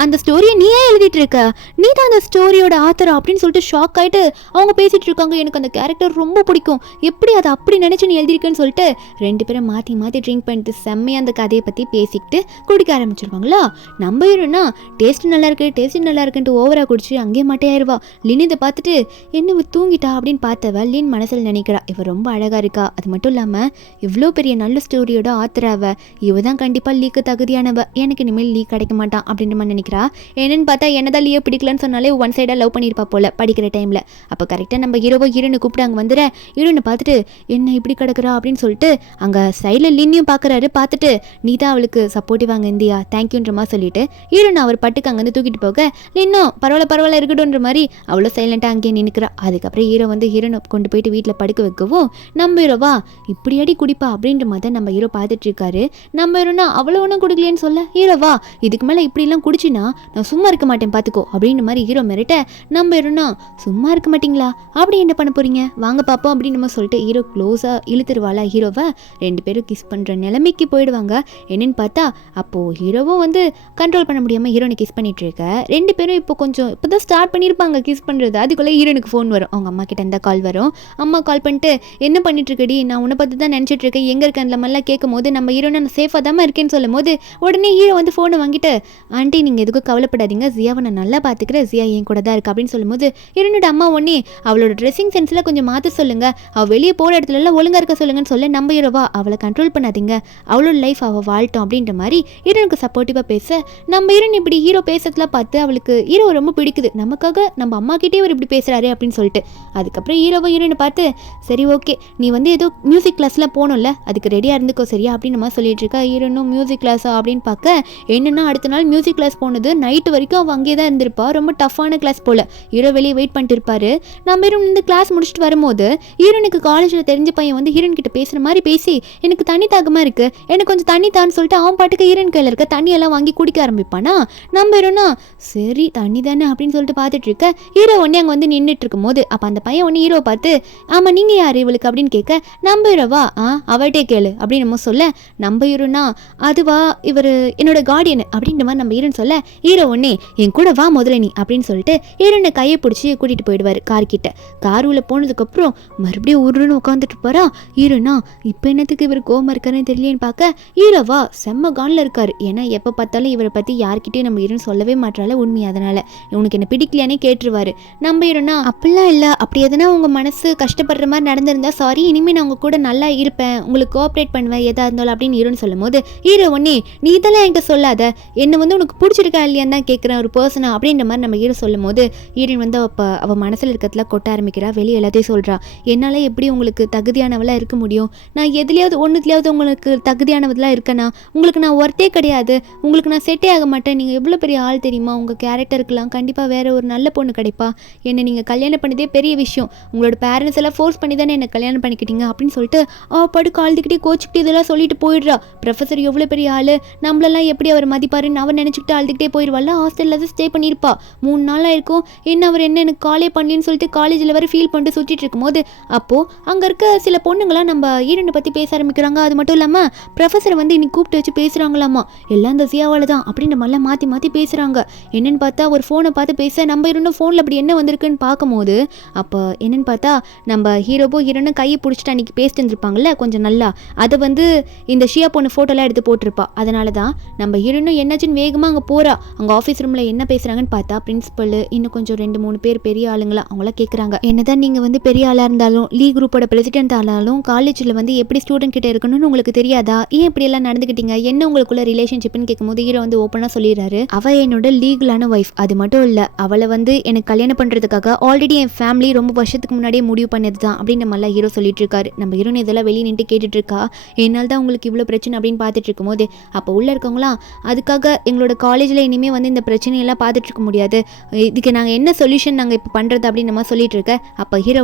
அந்த ஸ்டோரியை நீ ஏன் எழுதிட்டு இருக்க, நீ தான் அந்த ஸ்டோரியோட ஆத்தரா அப்படின்னு சொல்லிட்டு ஷாக் ஆகிட்டு அவங்க பேசிகிட்டு இருக்காங்க. எனக்கு அந்த கேரக்டர் ரொம்ப பிடிக்கும், எப்படி அதை அப்படி நினச்சி நீ எழுதிருக்கேன்னு சொல்லிட்டு 2 பேரும் மாற்றி மாற்றி ட்ரிங்க் பண்ணிட்டு செம்மையாக அந்த கதையை பற்றி பேசிக்கிட்டு குடிக்க ஆரம்பிச்சிருவாங்களா. நம்ம ஹீரோனா டேஸ்ட் நல்லா இருக்குன்ட்டு ஓவராக குடிச்சு அங்கேயே மாட்டையாயிருவா. லின் இதை பார்த்துட்டு என்ன தூங்கிட்டா அப்படின்னு பார்த்தவ லின் மனசில் நினைக்கிறா இவ ரொம்ப அழகாக இருக்கா, அது மட்டும் இல்லாமல் இவ்வளோ பெரிய நல்ல ஸ்டோரியோட ஆத்தராவ, இவ தான் கண்டிப்பாக லீக்கு தகுதியானவ, எனக்கு இனிமேல் லீவ் கிடைக்க மாட்டான் அப்படின்ற மாதிரி நினைக்கிறா. என்னன்னு பார்த்தா என்னதான் லீவ் பிடிக்கலன்னு சொன்னாலே ஒன் சைடாக லவ் பண்ணியிருப்பா போல படிக்கிற டைமில். அப்போ கரெக்டாக நம்ம ஹீரோனை கூப்பிட்டு அங்கே வந்துடுற. ஹீரோனை பார்த்துட்டு என்ன இப்படி கிடக்குறா அப்படின்னு சொல்லிட்டு அங்கே சைடில் லின்னையும் பார்க்குறாரு. பார்த்துட்டு நீ தான் அவளுக்கு சப்போர்ட்டிவாங்க இந்தியா தேங்க்யூன்ற மாதிரி சொல்லிட்டு ஹீரோனை அவர் பட்டுக்கு அங்கேருந்து தூக்கிட்டு போக லின்னும் பரவாயில்ல இருக்கட்டும்ன்ற மாதிரி அவ்வளோ சைலண்டாக அங்கேயே நினைக்கிறா. அதுக்கப்புறம் ஹீரோனை கொண்டு போயிட்டு வீட்டில் படுக்க வைக்கவும் நம்ம ஹீரோவா இப்படி அடி குடிப்பா அப்படின்ற மாதிரி நம்ம ஹீரோ பார்த்துட்டு இருக்காரு. நம்ம ஹீரோனா அவ்வளோ ஒன்றும் குடிக்கலையேன்னு சொல்ல ஹீரோவா இதுக்கு மேலே இப்படிலாம் குடிச்சினா நான் சும்மா இருக்க மாட்டேன் பார்த்துக்கோ அப்படின்ற மாதிரி ஹீரோ மிரட்ட நம்ம ஹீரோனா சும்மா இருக்க மாட்டீங்களா அப்படி என்ன பண்ண போறீங்க வாங்க பார்ப்போம் அப்படின்னு நம்ம சொல்லிட்டு ஹீரோ க்ளோஸாக இழுத்துருவாளா ஹீரோவை. 2 பேரும் கிஸ் பண்ணுற நிலைமைக்கு போயிடுவாங்க. என்னன்னு பார்த்தா அப்போது ஹீரோவும் வந்து கண்ட்ரோல் பண்ண முடியாமல் ஹீரோனை கிஸ் பண்ணிட்டு இருக்க. 2 பேரும் இப்போ தான் ஸ்டார்ட் பண்ணியிருப்பாங்க கிஸ் பண்ணுறது. அதுக்குள்ளே ஹீரோனுக்கு ஃபோன் வரும். அவங்க அம்மா கிட்ட இந்த கால் வரும். அம்மா கால் பண்ணிட்டு என்ன பண்ணிட்டு இருக்கடி நான் உன்னை பற்றி தான் நினச்சிட்டு இருக்கேன் எங்கே இருக்கேன் அந்த மாதிரிலாம் கேட்கும் போது நம்ம ஹீரோனை நான் சேஃபாக தான் இருக்கேன்னு சொல்லும் போது உடனே ஹீரோ வந்து ஃபோனை வாங்கிட்டு ஆண்டி நீங்கள் எதுக்கும் கவலைப்படாதீங்க ஜியாவை நான் நல்லா பார்த்துக்கிறேன் ஜியா என் கூட தான் இருக்கு அப்படின்னு சொல்லும்போது ஹீரோனோட அம்மா ஒன்னே அவளோட ட்ரெஸ்ஸிங் சென்ஸில் கொஞ்சம் மாற்ற சொல்லுங்க அவள் வெளியே போகிற இடத்துலலாம் ஒழுங்காக இருக்க சொல்லுங்கன்னு சொல்ல நம்ம ஹீரோவா அவளை கண்ட்ரோல் பண்ணாதீங்க அவளோட லைஃப் அவள் வாழ்த்தோம் அப்படின்ற மாதிரி ஹீரோனுக்கு சப்போர்ட்டிவாக பேச நம்ம ஹீரோன் இப்படி ஹீரோ பேசுறதுலாம் பார்த்து அவளுக்கு ஹீரோ ரொம்ப பிடிக்குது. நமக்காக நம்ம அம்மா கிட்டே இவர் இப்படி பேசுகிறாரு அப்படின்னு சொல்லிட்டு அதுக்கப்புறம் ஹீரோனை பார்த்து சரி ஓகே நீ வந்து ஏதோ மியூசிக் கிளாஸ்லாம் போகணும்ல அதுக்கு ரெடியாக இருந்துக்கோ சரியா அப்படின்னு நம்ம சொல்லிட்டு இருக்கா. ஹீரோனும் மியூசிக் கிளாஸா அப்படின்னு பார்க்க என்னென்னா அடுத்த நாள் மியூசிக் கிளாஸ் போனது நைட்டு வரைக்கும் அவள் அங்கேயே தான் இருந்திருப்பா. ரொம்ப டஃப்பான கிளாஸ் போல். ஹீரோ வெளியே வெயிட் பண்ணிட்டு இருப்பாரு. நம்ம ஹீரோன் வந்து கிளாஸ் முடிச்சுட்டு வரும்போது ஹீரோனுக்கு காலேஜில் தெரிஞ்ச பையன் வந்து ஹீரோன் கிட்ட பேசுகிற மாதிரி பேசி எனக்கு தண்ணி தாகமாக இருக்குது எனக்கு கொஞ்சம் தண்ணி தான்னு சொல்லிட்டு அவன் பாட்டுக்கு ஹீரோன் கையில் இருக்க தண்ணியெல்லாம் வாங்கி குடிக்க ஆரம்பிப்பானா. நம்ம ஹீரோனா சரி தண்ணி தானே அப்படின்னு சொல்லிட்டு பார்த்துட்டு இருக்க. ஹீரோ ஒன்னே அங்கே வந்து நின்றுட்டு இருக்கும் போது அப்போ அந்த பையன் ஒன்று ஹீரோ பார்த்து ஆமாம் நீங்கள் யார் இவளுக்கு அப்படின்னு கேட்க நம்ம ஹீரோவா அவள்கிட்டே கேளு அப்படின்னு நம்ம சொல்ல நம்ம ஹீரோனா அதுவா இவர் என்னோட கார்டியன் அப்படின்ற மாதிரி நம்ம ஹீரோன் சொல்ல ஹீரோ ஒன்னே என் கூட வா முதல்ல நீ அப்படின்னு சொல்லிட்டு ஹீரோனை கையை பிடிச்சி கூட்டிகிட்டு போயிடுவார் கார் கிட்ட. கார் உள்ள போனதுக்கப்புறம் மறுபடியும் உருன்னு உட்காந்துட்டு போகிறா. ஹீரோனா இப்போ என்னத்துக்கு இவர் கோவம் இருக்காருன்னு தெரியலேன்னு பார்க்க ஹீரோவா செம்ம கானில் இருக்காரு. ஏன்னா எப்போ பார்த்தாலும் இவரை பற்றி யார்கிட்டையும் நம்ம ஹீரோன் சொல்லவே மாட்டால உண்மை. அதனால் உனக்கு என்ன பிடிக்கலையானே கேட்டுருவார். நம்ம ஹீரோனா அப்படிலாம் இல்லை அப்படி எதனா உங்கள் மனசு கஷ்டப்படுற மாதிரி நடந்திருந்தா சாரி இனிமேல் நான் உங்கள் கூட நல்லா இருப்பேன் உங்களுக்கு கோஆப்ரேட் பண்ணுவேன் எதாக இருந்தாலும் அப்படின்னு ஹீரோன்னு சொல்லும் போது ஹீரோ ஒன்னே நீ இதெல்லாம் என்கிட்ட சொல்லாத என்னை வந்து உனக்கு பிடிச்சிருக்கா இல்லையான்னு தான் கேட்குறேன் ஒரு பர்சனா அப்படின்ற மாதிரி நம்ம ஹீரோ சொல்லும் போது ஹீரோன் வந்து அப்போ அவள் மனசில் இருக்கிறதுல கொட்ட ஆரம்பிக்கிறா. வெளியே எல்லாத்தையும் சொல்கிறா. என்னால் எப்படி உங்களுக்கு தகுதியானவளாக இருக்க முடியும் நான் எதுலையாவது ஒன்றுத்துலையாவது உங்களுக்கு தகுதியானவதெல்லாம் இருக்கேனா உங்களுக்கு நான் ஒர்த்தே கிடையாது உங்களுக்கு நான் செட்டே ஆக மாட்டேன் நீங்கள் எவ்வளோ பெரிய ஆள் தெரியுமா உங்கள் கேரக்டருக்கெல்லாம் கண்டிப்பாக வேறு ஒரு நல்ல பொண்ணு கிடைப்பா என்னை நீங்கள் கல்யாணம் பண்ணதே பெரிய விஷயம் உங்களோட பேரண்ட்ஸ் எல்லாம் ஃபோர்ஸ் பண்ணி தானே என்னை கல்யாணம் பண்ணிக்கிட்டீங்க அப்படின்னு சொல்லிட்டு படுக்க ஆழ்ந்துக்கிட்டே கோச்சிக்கிட்டே இதெல்லாம் சொல்லிட்டு போயிடுறா. ப்ரொஃபஸர் எவ்வளோ பெரிய ஆள் நம்மளெல்லாம் எப்படி அவர் மதிப்பாருன்னு அவன் நினச்சிக்கிட்டு ஆழ்ந்துக்கிட்டே போயிடுவாள். ஹாஸ்டலில் தான் ஸ்டே பண்ணியிருப்பா 3 நாளாக இருக்கும் என்ன அவர் என்ன எனக்கு காலே பண்ணலன்னு சொல்லிட்டு காலேஜில் வர ஃபீல் பண்ணிட்டு சுற்றிட்டு இருக்கும்போது அப்போது அங்கே இருக்க சில பொண்ணுங்களாம் நம்ம ஹீரோனை பற்றி பேச ஆரம்பிக்கிறாங்க. அது மட்டும் இல்லாமல் ப்ரொஃபஸரை வந்து இன்னைக்கு கூப்பிட்டு வச்சு பேசுகிறாங்களாமா எல்லாம் இந்த ஜியாவால் தான் அப்படின்ற மாதிரிலாம் மாற்றி பேசுகிறாங்க. என்னென்னு பார்த்தா ஒரு ஃபோனை பார்த்து பேச நம்ம ஹீரோனும் ஃபோனில் அப்படி என்ன வந்திருக்குன்னு பார்க்கும்போது அப்போ என்னென்னு பார்த்தா நம்ம ஹீரோனும் கையை பிடிச்சிட்டு அன்றைக்கி பேசிட்டு இருந்திருப்பாங்கல்ல கொஞ்சம் நல்லா அதை வந்து இந்த ஷியா பொண்ணு ஃபோட்டோலாம் எடுத்து போட்டிருப்பா. அதனால தான் நம்ம ஹீரோனும் என்னாச்சுன்னு வேகமாக அங்கே போகிறா. அங்கே ஆஃபீஸ் ரூமில் என்ன பேசுகிறாங்கன்னு பார்த்தா பிரின்சிபல் இன்னும் கொஞ்சம் 2-3 பேர் பெரிய ஆளுங்களா அவங்களாம் கேட்குறாங்க என்னதான் நீங்கள் வந்து பெரிய ஆளாக இருந்தாலும் லீக் குரூப்போட பிரசிடென்ட் ஆனாலும் காலேஜில் வந்து எப்படி ஸ்டூடெண்ட் கிட்ட இருக்கணும்னு உங்களுக்கு தெரியாதா ஏன் இப்படியெல்லாம் நடந்துக்கிட்டீங்க என்ன உங்களுக்குள்ள ரிலேஷன்ஷிப்னு கேட்கும்போது ஹீரோ வந்து ஓப்பனாக சொல்லிடுறாரு அவள் என்னோட லீகலான ஒய்ஃப் அது மட்டும் இல்லை அவளை வந்து எனக்கு கல்யாணம் பண்ணுறதுக்காக ஆல்ரெடி என் ஃபேமிலி ரொம்ப வருஷத்துக்கு முன்னாடியே முடிவு பண்ணது தான் அப்படின்ற மாதிரிலாம் ஹீரோ சொல்லிட்டு இருக்காரு. நம்ம ஹீரோன் இதெல்லாம் வெளியே நின்று கேட்டுட்டு இருக்கா என்னால் தான் உங்களுக்கு இவ்வளோ பிரச்சனை அப்படின்னு பார்த்துட்டு இருக்கும்போது அப்போ உள்ளே இருக்கவங்களாம் அதுக்காக எங்களோட காலேஜில் இனிமேல் வந்து இந்த பிரச்சனையெல்லாம் பார்த்துட்டு இருக்க முடியாது இதுக்கு நாங்கள் என்ன சொல்யூஷன் நாங்கள் இப்போ பண்ணுறது அப்படின்னு நம்ம சொல்லிட்டு இருக்க. அப்போ ஹீரோ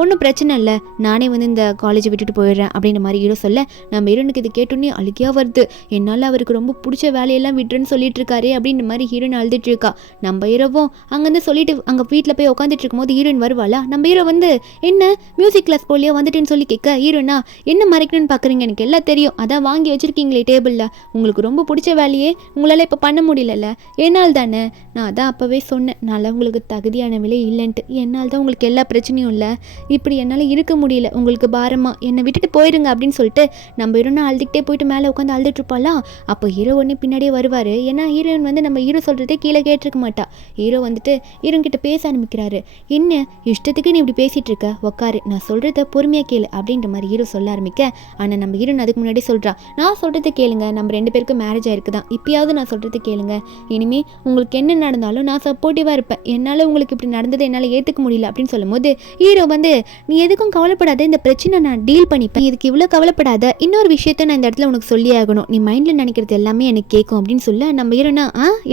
ஒன்றும் பிரச்சனை இல்லை நானே வந்து இந்த காலேஜை விட்டுட்டு போயிடுறேன் அப்படின்ற மாதிரி ஹீரோ சொல்ல நம்ம ஹீரோனுக்கு இது கேட்டோன்னே அழுகியாக வருது. என்னால் அவருக்கு ரொம்ப பிடிச்ச வேலையெல்லாம் விட்டுருன்னு சொல்லிட்டு இருக்காரு அப்படின்ற மாதிரி ஹீரோன் அழுதுட்டு இருக்கா. நம்ம ஹீரோவும் அங்கேருந்து சொல்லிட்டு அங்கே வீட்டில் போய் உட்காந்துட்டு இருக்கும்போது ஹீரோயின் வருவாளா. நம்ம ஹீரோ வந்து என்ன மியூசிக் கிளாஸ் போலியோ வந்துட்டுன்னு சொல்லி கேட்க ஹீரோனா என்ன மறைக்கணும்னு பார்க்குறீங்க எனக்கு எல்லாம் தெரியும் அதான் வாங்கி வச்சுருக்கீங்களே டேபிளில் உங்களுக்கு ரொம்ப பிடிச்ச வேலையே உங்களால் இப்போ பண்ண முடியலல்ல என்னால் தானே நான் அதான் அப்போவே சொன்னேன் நல்லா உங்களுக்கு தகுதியான விலை இல்லைன்ட்டு என்னால் தான் உங்களுக்கு எல்லா பிரச்சனையும் இல்லை இப்படி என்னால் இருக்க முடியல உங்களுக்கு பாரமாக என்னை விட்டுட்டு போயிடுங்க அப்படின்னு சொல்லிட்டு நம்ம ஹீரோனா அழுதுகிட்டே போயிட்டு மேலே உட்காந்து அழுதுட்டு இருப்பாளா. அப்போ ஹீரோ ஒன்று பின்னாடியே வருவார். ஏன்னா ஹீரோயின் வந்து நம்ம ஹீரோ சொல்கிறதே கீழே கேட்டிருக்க மாட்டா. ஹீரோ வந்துட்டு ஹீரோன் கிட்ட பேச ஆரம்பிக்கிறாரு. என்ன இஷ்டத்துக்கு நீ இப்படி பேசிகிட்டு இருக்க உக்காரு நான் சொல்கிறத பொறுமையாக கேளு அப்படின்ற மாதிரி ஹீரோ சொல்ல ஆரம்பிக்க ஆனால் நம்ம ஹீரோன் அதுக்கு முன்னாடி சொல்கிறா நான் சொல்கிறத கேளுங்க நம்ம 2 பேருக்கும் மேரேஜ் இருக்குதான். இப்பயாவது நான் சொல்கிறது கேளுங்க. இனிமேல் உங்களுக்கு என்ன நடந்தாலும் நான் சப்போர்ட்டிவாக இருப்பேன். என்னால் உங்களுக்கு இப்படி நடந்தது என்னால் ஏற்றுக்க முடியல அப்படின்னு சொல்லும்போது ஹீரோ வந்து நீ எதுக்கும் கவலைப்படாத, இந்த பிரச்சனை நான் டீல் பண்ணிப்பேன், இதுக்கு இவ்வளோ கவலைப்படாத. இன்னொரு விஷயத்த நான் இந்த இடத்துல உனக்கு சொல்லி ஆகணும், நீ மைண்டில் நினைக்கிறது எல்லாமே எனக்கு கேட்கும் அப்படின்னு சொல்ல நம்ம ஹீரோனா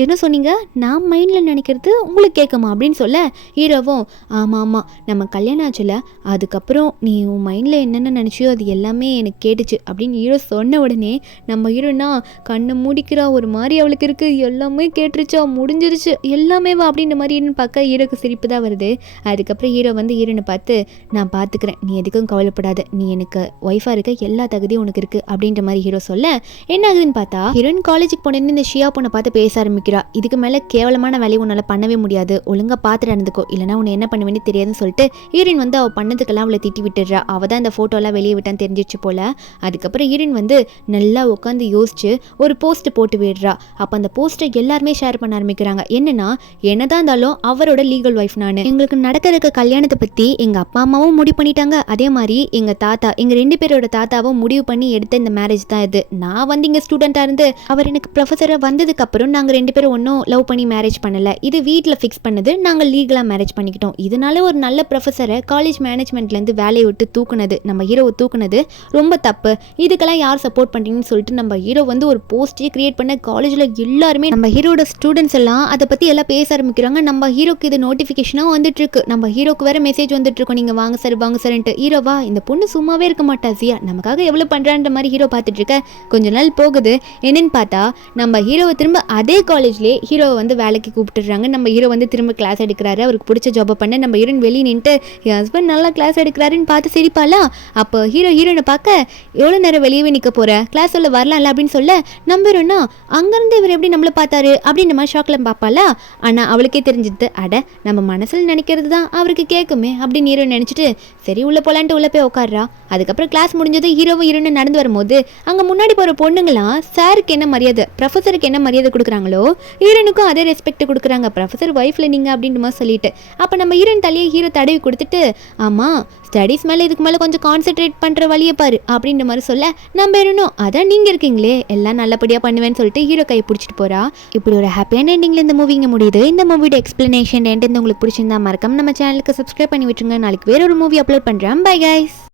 என்ன சொன்னீங்க, நான் மைண்டில் நினைக்கிறது உங்களுக்கு கேட்குமா அப்படின்னு சொல்ல ஹீரோவும் ஆமாம் நம்ம கல்யாணம் ஆச்சுல அதுக்கப்புறம் நீ உன் மைண்டில் என்னென்ன நினச்சியோ அது எல்லாமே எனக்கு கேட்டுச்சு அப்படின்னு ஹீரோ சொன்ன உடனே நம்ம ஹீரோனா கண்ணை மூடிக்கிறா. ஒரு மாதிரி அவளுக்கு இருக்குது, எல்லாமே கேட்டுருச்சா, முடிஞ்சிருச்சு எல்லாமே வா அப்படின்ற மாதிரி பார்க்க ஹீரோக்கு சிரிப்பு தான் வருது. அதுக்கப்புறம் ஹீரோ வந்து ஹீரோனை பார்த்து நான் பார்த்துக்கிறேன், நீ எதுக்கும் கவலைப்படாத, நீ எனக்கு ஒய்ஃபாக இருக்க எல்லா தகுதியும் உனக்கு இருக்குது அப்படின்ற மாதிரி ஹீரோ சொல்ல என்ன ஆகுதுன்னு பார்த்தா ஹீரோயின் காலேஜுக்கு போனேன்னு இந்த ஷியா பொண்ணை பார்த்து பேச ஆரம்பிக்கிறா. இதுக்கு மேலே கேவலமான வேலையை உன்னால் பண்ணவே முடியாது, ஒழுங்காக பார்த்துட்டு நடந்துக்கோ, இல்லைனா உன்னை என்ன பண்ணுவேன்னு தெரியாதுன்னு சொல்லிட்டு ஹீரோயின் வந்து அவள் பண்ணதுக்கெல்லாம் அவளை திட்டி விட்டுடுறா. அவள் தான் இந்த ஃபோட்டோலாம் வெளியே விட்டான்னு தெரிஞ்சிச்சு போல. அதுக்கப்புறம் ஹீரோயின் வந்து நல்லா உட்காந்து யோசிச்சு ஒரு போஸ்ட் போட்டு விடுறா. அப்போ அந்த போஸ்ட்டை எல்லாருமே ஷேர் பண்ண ஆரம்பிக்கிறாங்க. என்னன்னா என்னதான் இருந்தாலும் அவரோட லீகல் ஒய்ஃப் நான், எங்களுக்கு நடக்க கல்யாணத்தை பற்றி எங்கள் அப்பா அம்மாவும் முடிவு பண்ணிட்டாங்க, அதே மாதிரி எங்கள் தாத்தா, எங்கள் 2 பேரோட தாத்தாவும் முடிவு பண்ணி எடுத்த இந்த மேரேஜ் தான் இது. நான் வந்து இங்கே ஸ்டூடெண்ட்டாக இருந்து அவர் எனக்கு ப்ரொஃபஸராக வந்ததுக்கப்புறம் நாங்கள் 2 பேரும் ஒன்றும் லவ் பண்ணி மேரேஜ் பண்ணலை, இது வீட்டில் ஃபிக்ஸ் பண்ணது, நாங்கள் லீகலாக மேரேஜ் பண்ணிக்கிட்டோம். இதனால ஒரு நல்ல ப்ரொஃபஸரை காலேஜ் மேனேஜ்மெண்ட்லேருந்து வேலையை விட்டு தூக்குனது, நம்ம ஹீரோவை தூக்குனது ரொம்ப தப்பு, இதுக்கெல்லாம் யார் சப்போர்ட் பண்ணுறீங்கன்னு சொல்லிட்டு நம்ம ஹீரோ வந்து ஒரு போஸ்டே கிரியேட் பண்ண காலேஜில் எல்லாருமே நம்ம ஹீரோட ஸ்டூடெண்ட்ஸ் எல்லாம் அதை பற்றி எல்லாம் பேச ஆரம்பிக்கிறாங்க. நம்ம ஹீரோக்கு இது நோட்டிஃபிகேஷனாக வந்துட்டு இருக்கு, நம்ம ஹீரோக்கு வேற மெசேஜ் வந்துட்டு இருக்கோம், நீங்கள் வாங்க சார்ன்ட்டு. ஹீரோவா இந்த பொண்ணு சும்மாவே இருக்க மாட்டா ஜியா, நமக்காக எவ்வளோ பண்ணுறான்ற மாதிரி ஹீரோ பார்த்துட்டு இருக்க. கொஞ்ச நாள் போகுது, என்னன்னு பார்த்தா நம்ம ஹீரோவை திரும்ப அதே காலேஜ்லேயே ஹீரோவை வந்து வேலைக்கு கூப்பிட்டுறாங்க. நம்ம ஹீரோ வந்து திரும்ப கிளாஸ் எடுக்கிறாரு, அவருக்கு பிடிச்ச ஜாபை பண்ண. நம்ம ஹீரோயின் வெளியே நின்ட்டு என் ஹஸ்பண்ட் நல்லா கிளாஸ் எடுக்கிறாருன்னு பார்த்து சிரிப்பாளா. அப்போ ஹீரோயினை பார்க்க எவ்வளோ நேரம் வெளியவே நிற்க போகிற, கிளாஸ் சொல்ல வரலாம்ல அப்படின்னு சொல்ல நம்ம ஹீரோனா அங்கேருந்து இவர் எப்படி நம்மளை பார்த்தாரு அப்படின்ற மாதிரி ஷாக்கில் பார்ப்பாளா. ஆனால் அவளுக்கே தெரிஞ்சுது, அட நம்ம மனசில் நினைக்கிறது தான் அவருக்கு கேட்குமே அப்படின்னு ஹீரோ நினச்சிட்டு சரி உள்ளே போகலான்ட்டு உள்ளே போய் உட்கார்றா. அதுக்கப்புறம் கிளாஸ் முடிஞ்சது ஹீரோவும் ஹீரோன்னு நடந்து வரும்போது அங்கே முன்னாடி போகிற பொண்ணுங்களாம் சாருக்கு என்ன மரியாதை, ப்ரொஃபஸருக்கு என்ன மரியாதை கொடுக்குறாங்களோ ஹீரோனுக்கும் அதே ரெஸ்பெக்ட் கொடுக்குறாங்க, ப்ரொஃபஸர் ஒய்ஃபில் நீங்கள் அப்படின்ற மாதிரி சொல்லிட்டு. அப்போ நம்ம ஹீரோயின் தலையை ஹீரோ தடவி கொடுத்துட்டு ஆமாம் ஸ்டடீஸ் மேலே இதுக்கு மேலே கொஞ்சம் கான்சென்ட்ரேட் பண்ணுற வழியை பாரு அப்படின்ற மாதிரி சொல்ல நம்ம ஹீரோனும் அதான் நீங்கள் இருக்கீங்களே எல்லாம் நல்லபடியாக பண்ணுவேன்னு சொல்லிட்டு ஹீரோ கையை பிடிச்சிட்டு போகிறா. இப்படி ஒரு ஹாப்பியான எண்டிங்கில் இந்த மூவிங்க முடியுது. இந்த மூவியோட எக்ஸ்பிளனேஷன் உங்களுக்கு பிடிச்சிருந்தா மறக்காம நம்ம சேனலுக்கு சப்ஸ்கிரைப் பண்ணி விட்டுருங்க. நாளைக்கு வேற ஒரு மூவி அப்லோட் பண்ணுறேன். Bye guys.